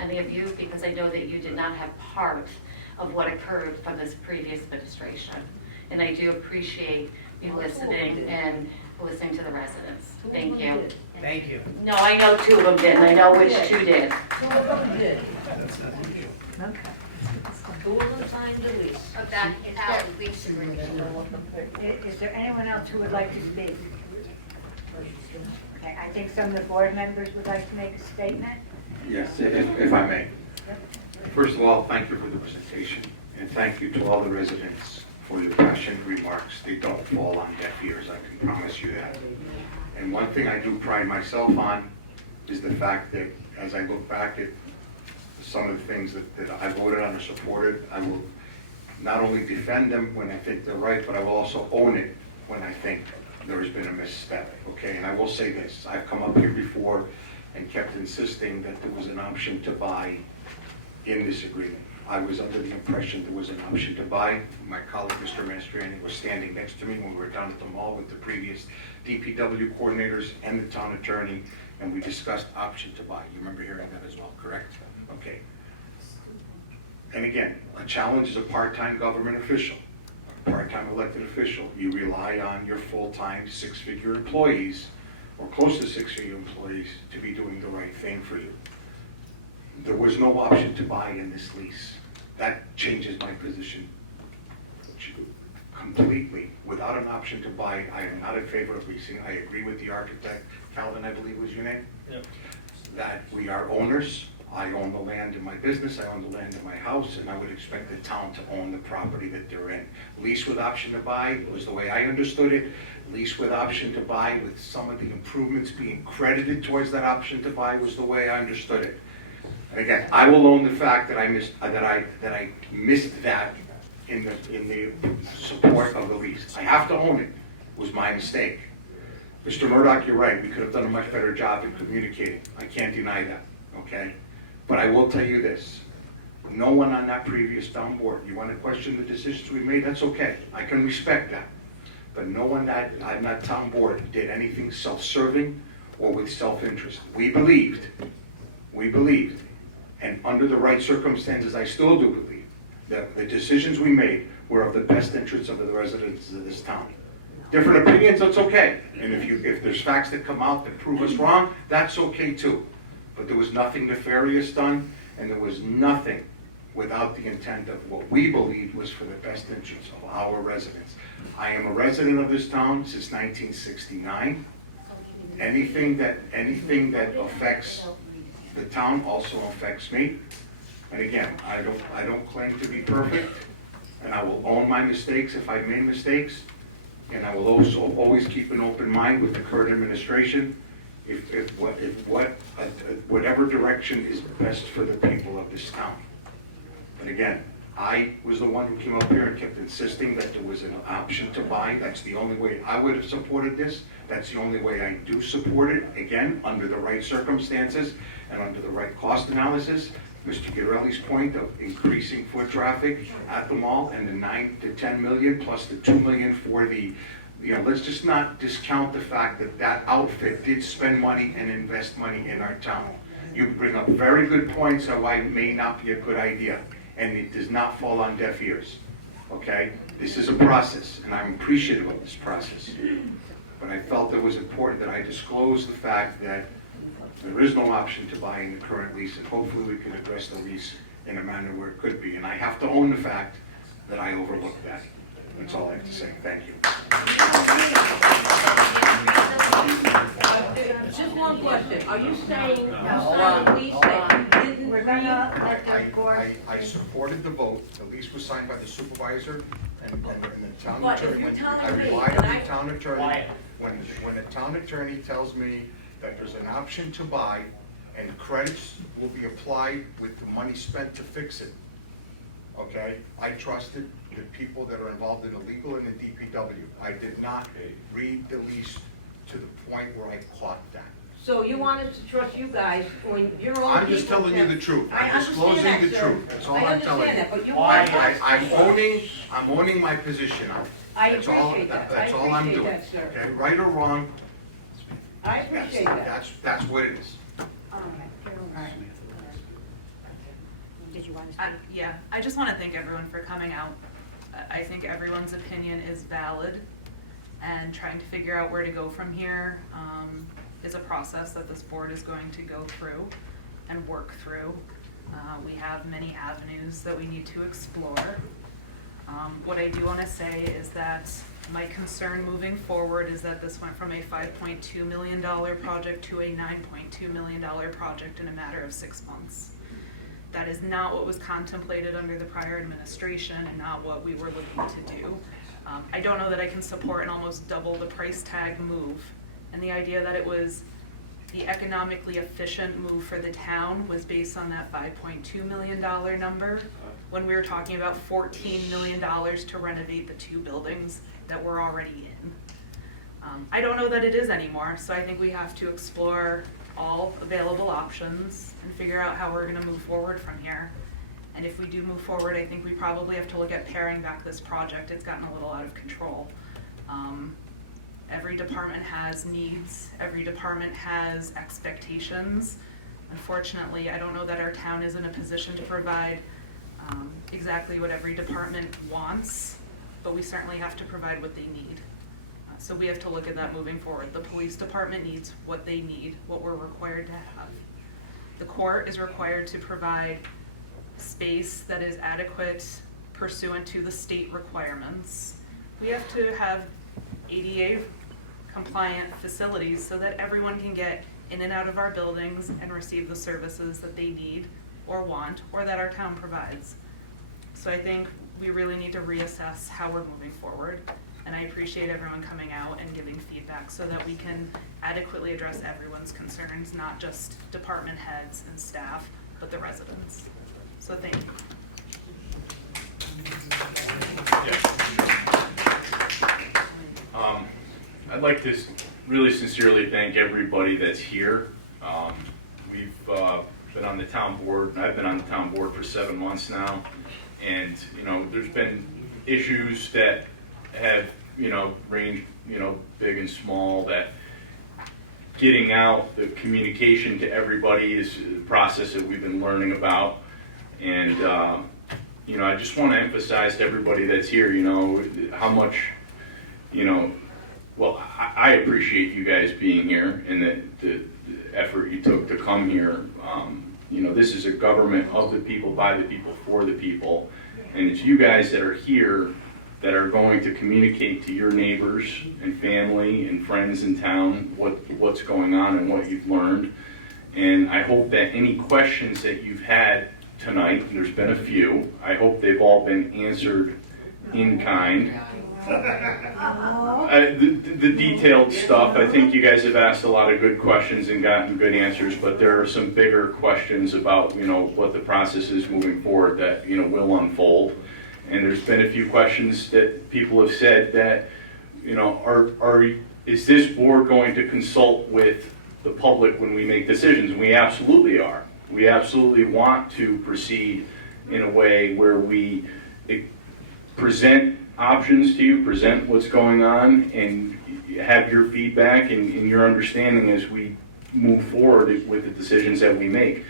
any of you, because I know that you did not have part of what occurred from this previous administration. And I do appreciate you listening and listening to the residents. Thank you. Thank you. No, I know 2 of them did, and I know which 2 did. Who will assign the lease? Of that lease agreement. Is there anyone else who would like to speak? Okay, I think some of the board members would like to make a statement. Yes, if I may. First of all, thank you for the presentation, and thank you to all the residents for your passionate remarks. They don't fall on deaf ears, I can promise you that. And one thing I do pride myself on is the fact that as I look back at some of the things that I voted on or supported, I will not only defend them when I think they're right, but I will also own it when I think there has been a misstep, okay? And I will say this, I've come up here before and kept insisting that there was an option to buy in this agreement. I was under the impression there was an option to buy. My colleague, Mr. Mastriani, was standing next to me when we were down at the mall with the previous DPW coordinators and the town attorney, and we discussed option to buy. You remember hearing that as well, correct? Okay. And again, a challenge is a part-time government official, a part-time elected official. You rely on your full-time 6-figure employees, or close to 6-figure employees, to be doing the right thing for you. There was no option to buy in this lease. That changes my position completely. Without an option to buy, I am not in favor of leasing. I agree with the architect, Calvin, I believe was your name? Yep. That we are owners. I own the land in my business, I own the land in my house, and I would expect the town to own the property that they're in. Lease with option to buy was the way I understood it. Lease with option to buy with some of the improvements being credited towards that option to buy was the way I understood it. And again, I will own the fact that I missed that in the support of the lease. I have to own it. It was my mistake. Mr. Murdoch, you're right. We could have done a much better job in communicating. I can't deny that, okay? But I will tell you this. No one on that previous town board, you want to question the decisions we made, that's okay. I can respect that. But no one on that town board did anything self-serving or with self-interest. We believed, and under the right circumstances, I still do believe, that the decisions we made were of the best interests of the residents of this town. Different opinions, that's okay. And if there's facts that come out that prove us wrong, that's okay too. But there was nothing nefarious done, and there was nothing without the intent of what we believed was for the best interests of our residents. I am a resident of this town since 1969. Anything that affects the town also affects me. And again, I don't claim to be perfect, and I will own my mistakes if I've made mistakes, and I will also always keep an open mind with the current administration whatever direction is best for the people of this town. But again, I was the one who came up here and kept insisting that there was an option to buy. That's the only way I would have supported this. That's the only way I do support it, again, under the right circumstances and under the right cost analysis. Mr. Guerrelli's point of increasing foot traffic at the mall and the 9 to 10 million plus the 2 million for the, let's just not discount the fact that that outfit did spend money and invest money in our town. You bring up very good points of why it may not be a good idea, and it does not fall on deaf ears, okay? This is a process, and I'm appreciative of this process. But I felt it was important that I disclose the fact that there is no option to buy in the current lease, and hopefully we can address the lease in a manner where it could be. And I have to own the fact that I overlooked that. That's all I have to say. Thank you. Just one question. Are you saying you signed a lease that you didn't read? I supported the vote. The lease was signed by the supervisor and the town But if attorney. you're telling I me relied that on the town attorney. When the town attorney tells me that there's an option to buy and credits will be applied with the money spent to fix it, okay? I trusted the people that are involved in the legal and the DPW. I did not read the lease to the point where I caught that. So you want us to trust you guys when you're all I'm just people telling you that- the truth. I I'm disclosing understand the that, sir. truth. That's all I I'm telling understand you. that, but you want us- I'm owning my position. I That's all- appreciate that. That's I all I'm appreciate doing. that, sir. Okay, right or wrong, I appreciate that. that's what it is. Did you want to speak? Yeah, I just want to thank everyone for coming out. I think everyone's opinion is valid, and trying to figure out where to go from here is a process that this board is going to go through and work through. We have many avenues that we need to explore. What I do want to say is that my concern moving forward is that this went from a $5.2 million project to a $9.2 million project in a matter of 6 months. That is not what was contemplated under the prior administration and not what we were looking to do. I don't know that I can support an almost double the price tag move. And the idea that it was the economically efficient move for the town was based on that $5.2 million number, when we were talking about $14 million to renovate the 2 buildings that we're already in. I don't know that it is anymore, so I think we have to explore all available options and figure out how we're gonna move forward from here. And if we do move forward, I think we probably have to look at paring back this project. It's gotten a little out of control. Every department has needs, every department has expectations. Unfortunately, I don't know that our town is in a position to provide exactly what every department wants, but we certainly have to provide what they need. So we have to look at that moving forward. The police department needs what they need, what we're required to have. The court is required to provide space that is adequate pursuant to the state requirements. We have to have ADA compliant facilities so that everyone can get in and out of our buildings and receive the services that they need or want, or that our town provides. So I think we really need to reassess how we're moving forward. And I appreciate everyone coming out and giving feedback so that we can adequately address everyone's concerns, not just department heads and staff, but the residents. So thank you. I'd like to really sincerely thank everybody that's here. We've been on the town board, and I've been on the town board for 7 months now, and there's been issues that have ranged big and small. That getting out the communication to everybody is a process that we've been learning about, and I just want to emphasize to everybody that's here, how much well, I appreciate you guys being here and the effort you took to come here. This is a government of the people, by the people, for the people. And it's you guys that are here that are going to communicate to your neighbors and family and friends in town what's going on and what you've learned. And I hope that any questions that you've had tonight, and there's been a few, I hope they've all been answered in kind. The detailed stuff, I think you guys have asked a lot of good questions and gotten good answers, but there are some bigger questions about what the process is moving forward that will unfold. And there's been a few questions that people have said that is this board going to consult with the public when we make decisions? We absolutely are. We absolutely want to proceed in a way where we present options to you, present what's going on, and have your feedback and your understanding as we move forward with the decisions that we make.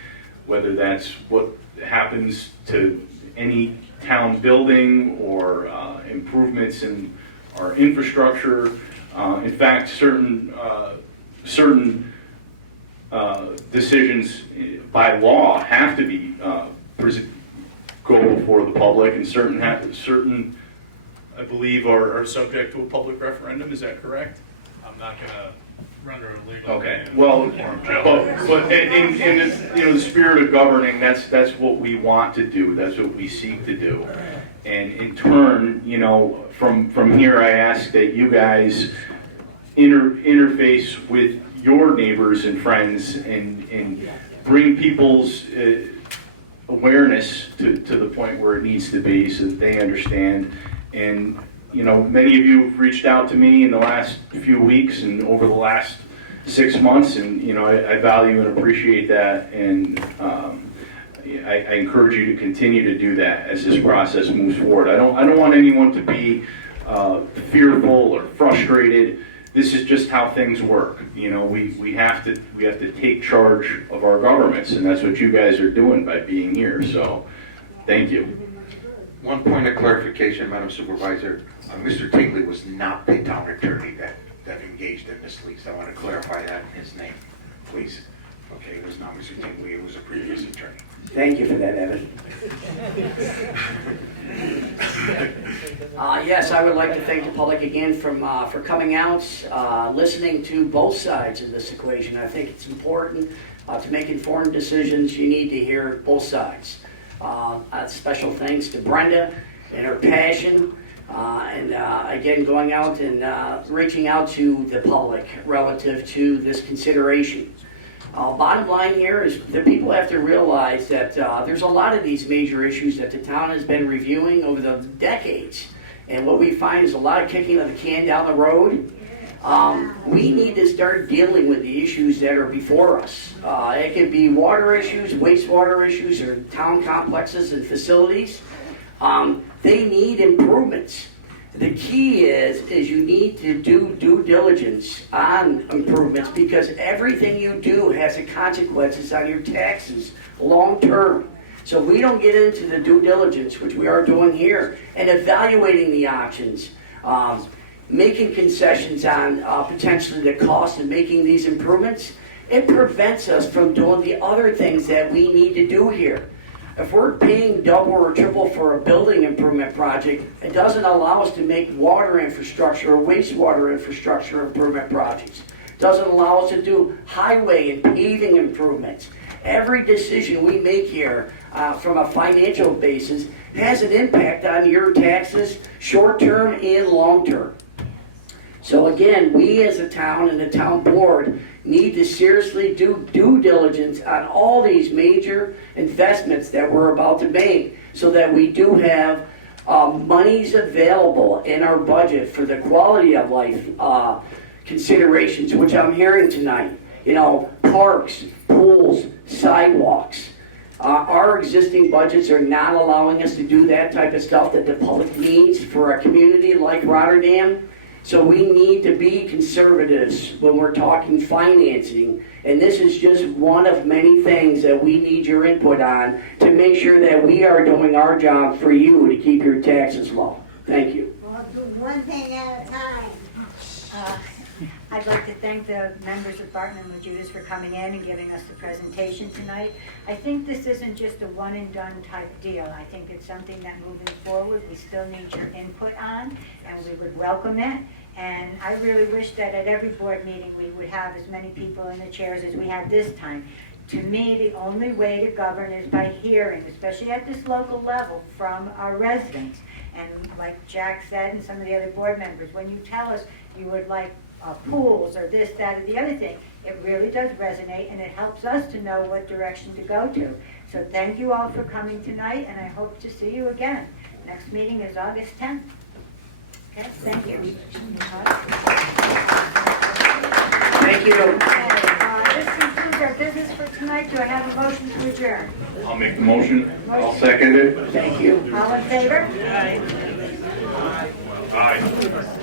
Whether that's what happens to any town building or improvements in our infrastructure. In fact, certain decisions by law have to be go before the public, and certain I believe are subject to a public referendum. Is that correct? I'm not gonna render a legal. Okay. Well, but in the spirit of governing, that's what we want to do. That's what we seek to do. And in turn, from here, I ask that you guys interface with your neighbors and friends and bring people's awareness to the point where it needs to be, so that they understand. And many of you have reached out to me in the last few weeks and over the last 6 months, and I value and appreciate that, and I encourage you to continue to do that as this process moves forward. I don't want anyone to be fearful or frustrated. This is just how things work. We have to take charge of our governments, and that's what you guys are doing by being here. So, thank you. One point of clarification, Madam Supervisor. Mr. Tingley was not the town attorney that engaged in this lease. I want to clarify that in his name, please. Okay, it was not Mr. Tingley, it was a previous attorney. Thank you for that, Evan. Yes, I would like to thank the public again for coming out, listening to both sides of this equation. I think it's important to make informed decisions. You need to hear both sides. Special thanks to Brenda and her passion, and again, going out and reaching out to the public relative to this consideration. Bottom line here is that people have to realize that there's a lot of these major issues that the town has been reviewing over the decades. And what we find is a lot of kicking of the can down the road. We need to start dealing with the issues that are before us. It could be water issues, wastewater issues, or town complexes and facilities. They need improvements. The key is you need to do due diligence on improvements, because everything you do has the consequences on your taxes long term. So we don't get into the due diligence, which we are doing here, and evaluating the options, making concessions on potentially the cost of making these improvements. It prevents us from doing the other things that we need to do here. If we're paying double or triple for a building improvement project, it doesn't allow us to make water infrastructure or wastewater infrastructure improvement projects. It doesn't allow us to do highway and paving improvements. Every decision we make here from a financial basis has an impact on your taxes, short-term and long-term. So again, we as a town and the town board need to seriously do due diligence on all these major investments that we're about to make, so that we do have monies available in our budget for the quality of life considerations, which I'm hearing tonight. Parks, pools, sidewalks. Our existing budgets are not allowing us to do that type of stuff that the public needs for a community like Rotterdam. So we need to be conservatives when we're talking financing, and this is just one of many things that we need your input on to make sure that we are doing our job for you to keep your taxes low. Thank you. Well, do one thing at a time. I'd like to thank the members of Barton and Judas for coming in and giving us the presentation tonight. I think this isn't just a one and done type deal. I think it's something that moving forward we still need your input on, and we would welcome it. And I really wish that at every board meeting we would have as many people in the chairs as we had this time. To me, the only way to govern is by hearing, especially at this local level, from our residents. And like Jack said and some of the other board members, when you tell us you would like pools or this, that, or the other thing, it really does resonate, and it helps us to know what direction to go to. So thank you all for coming tonight, and I hope to see you again. Next meeting is August 10th. Okay, thank you. Thank you. This concludes our business for tonight. Do I have a motion to adjourn? I'll make the motion. I'll second it. Thank you. All in favor? Aye.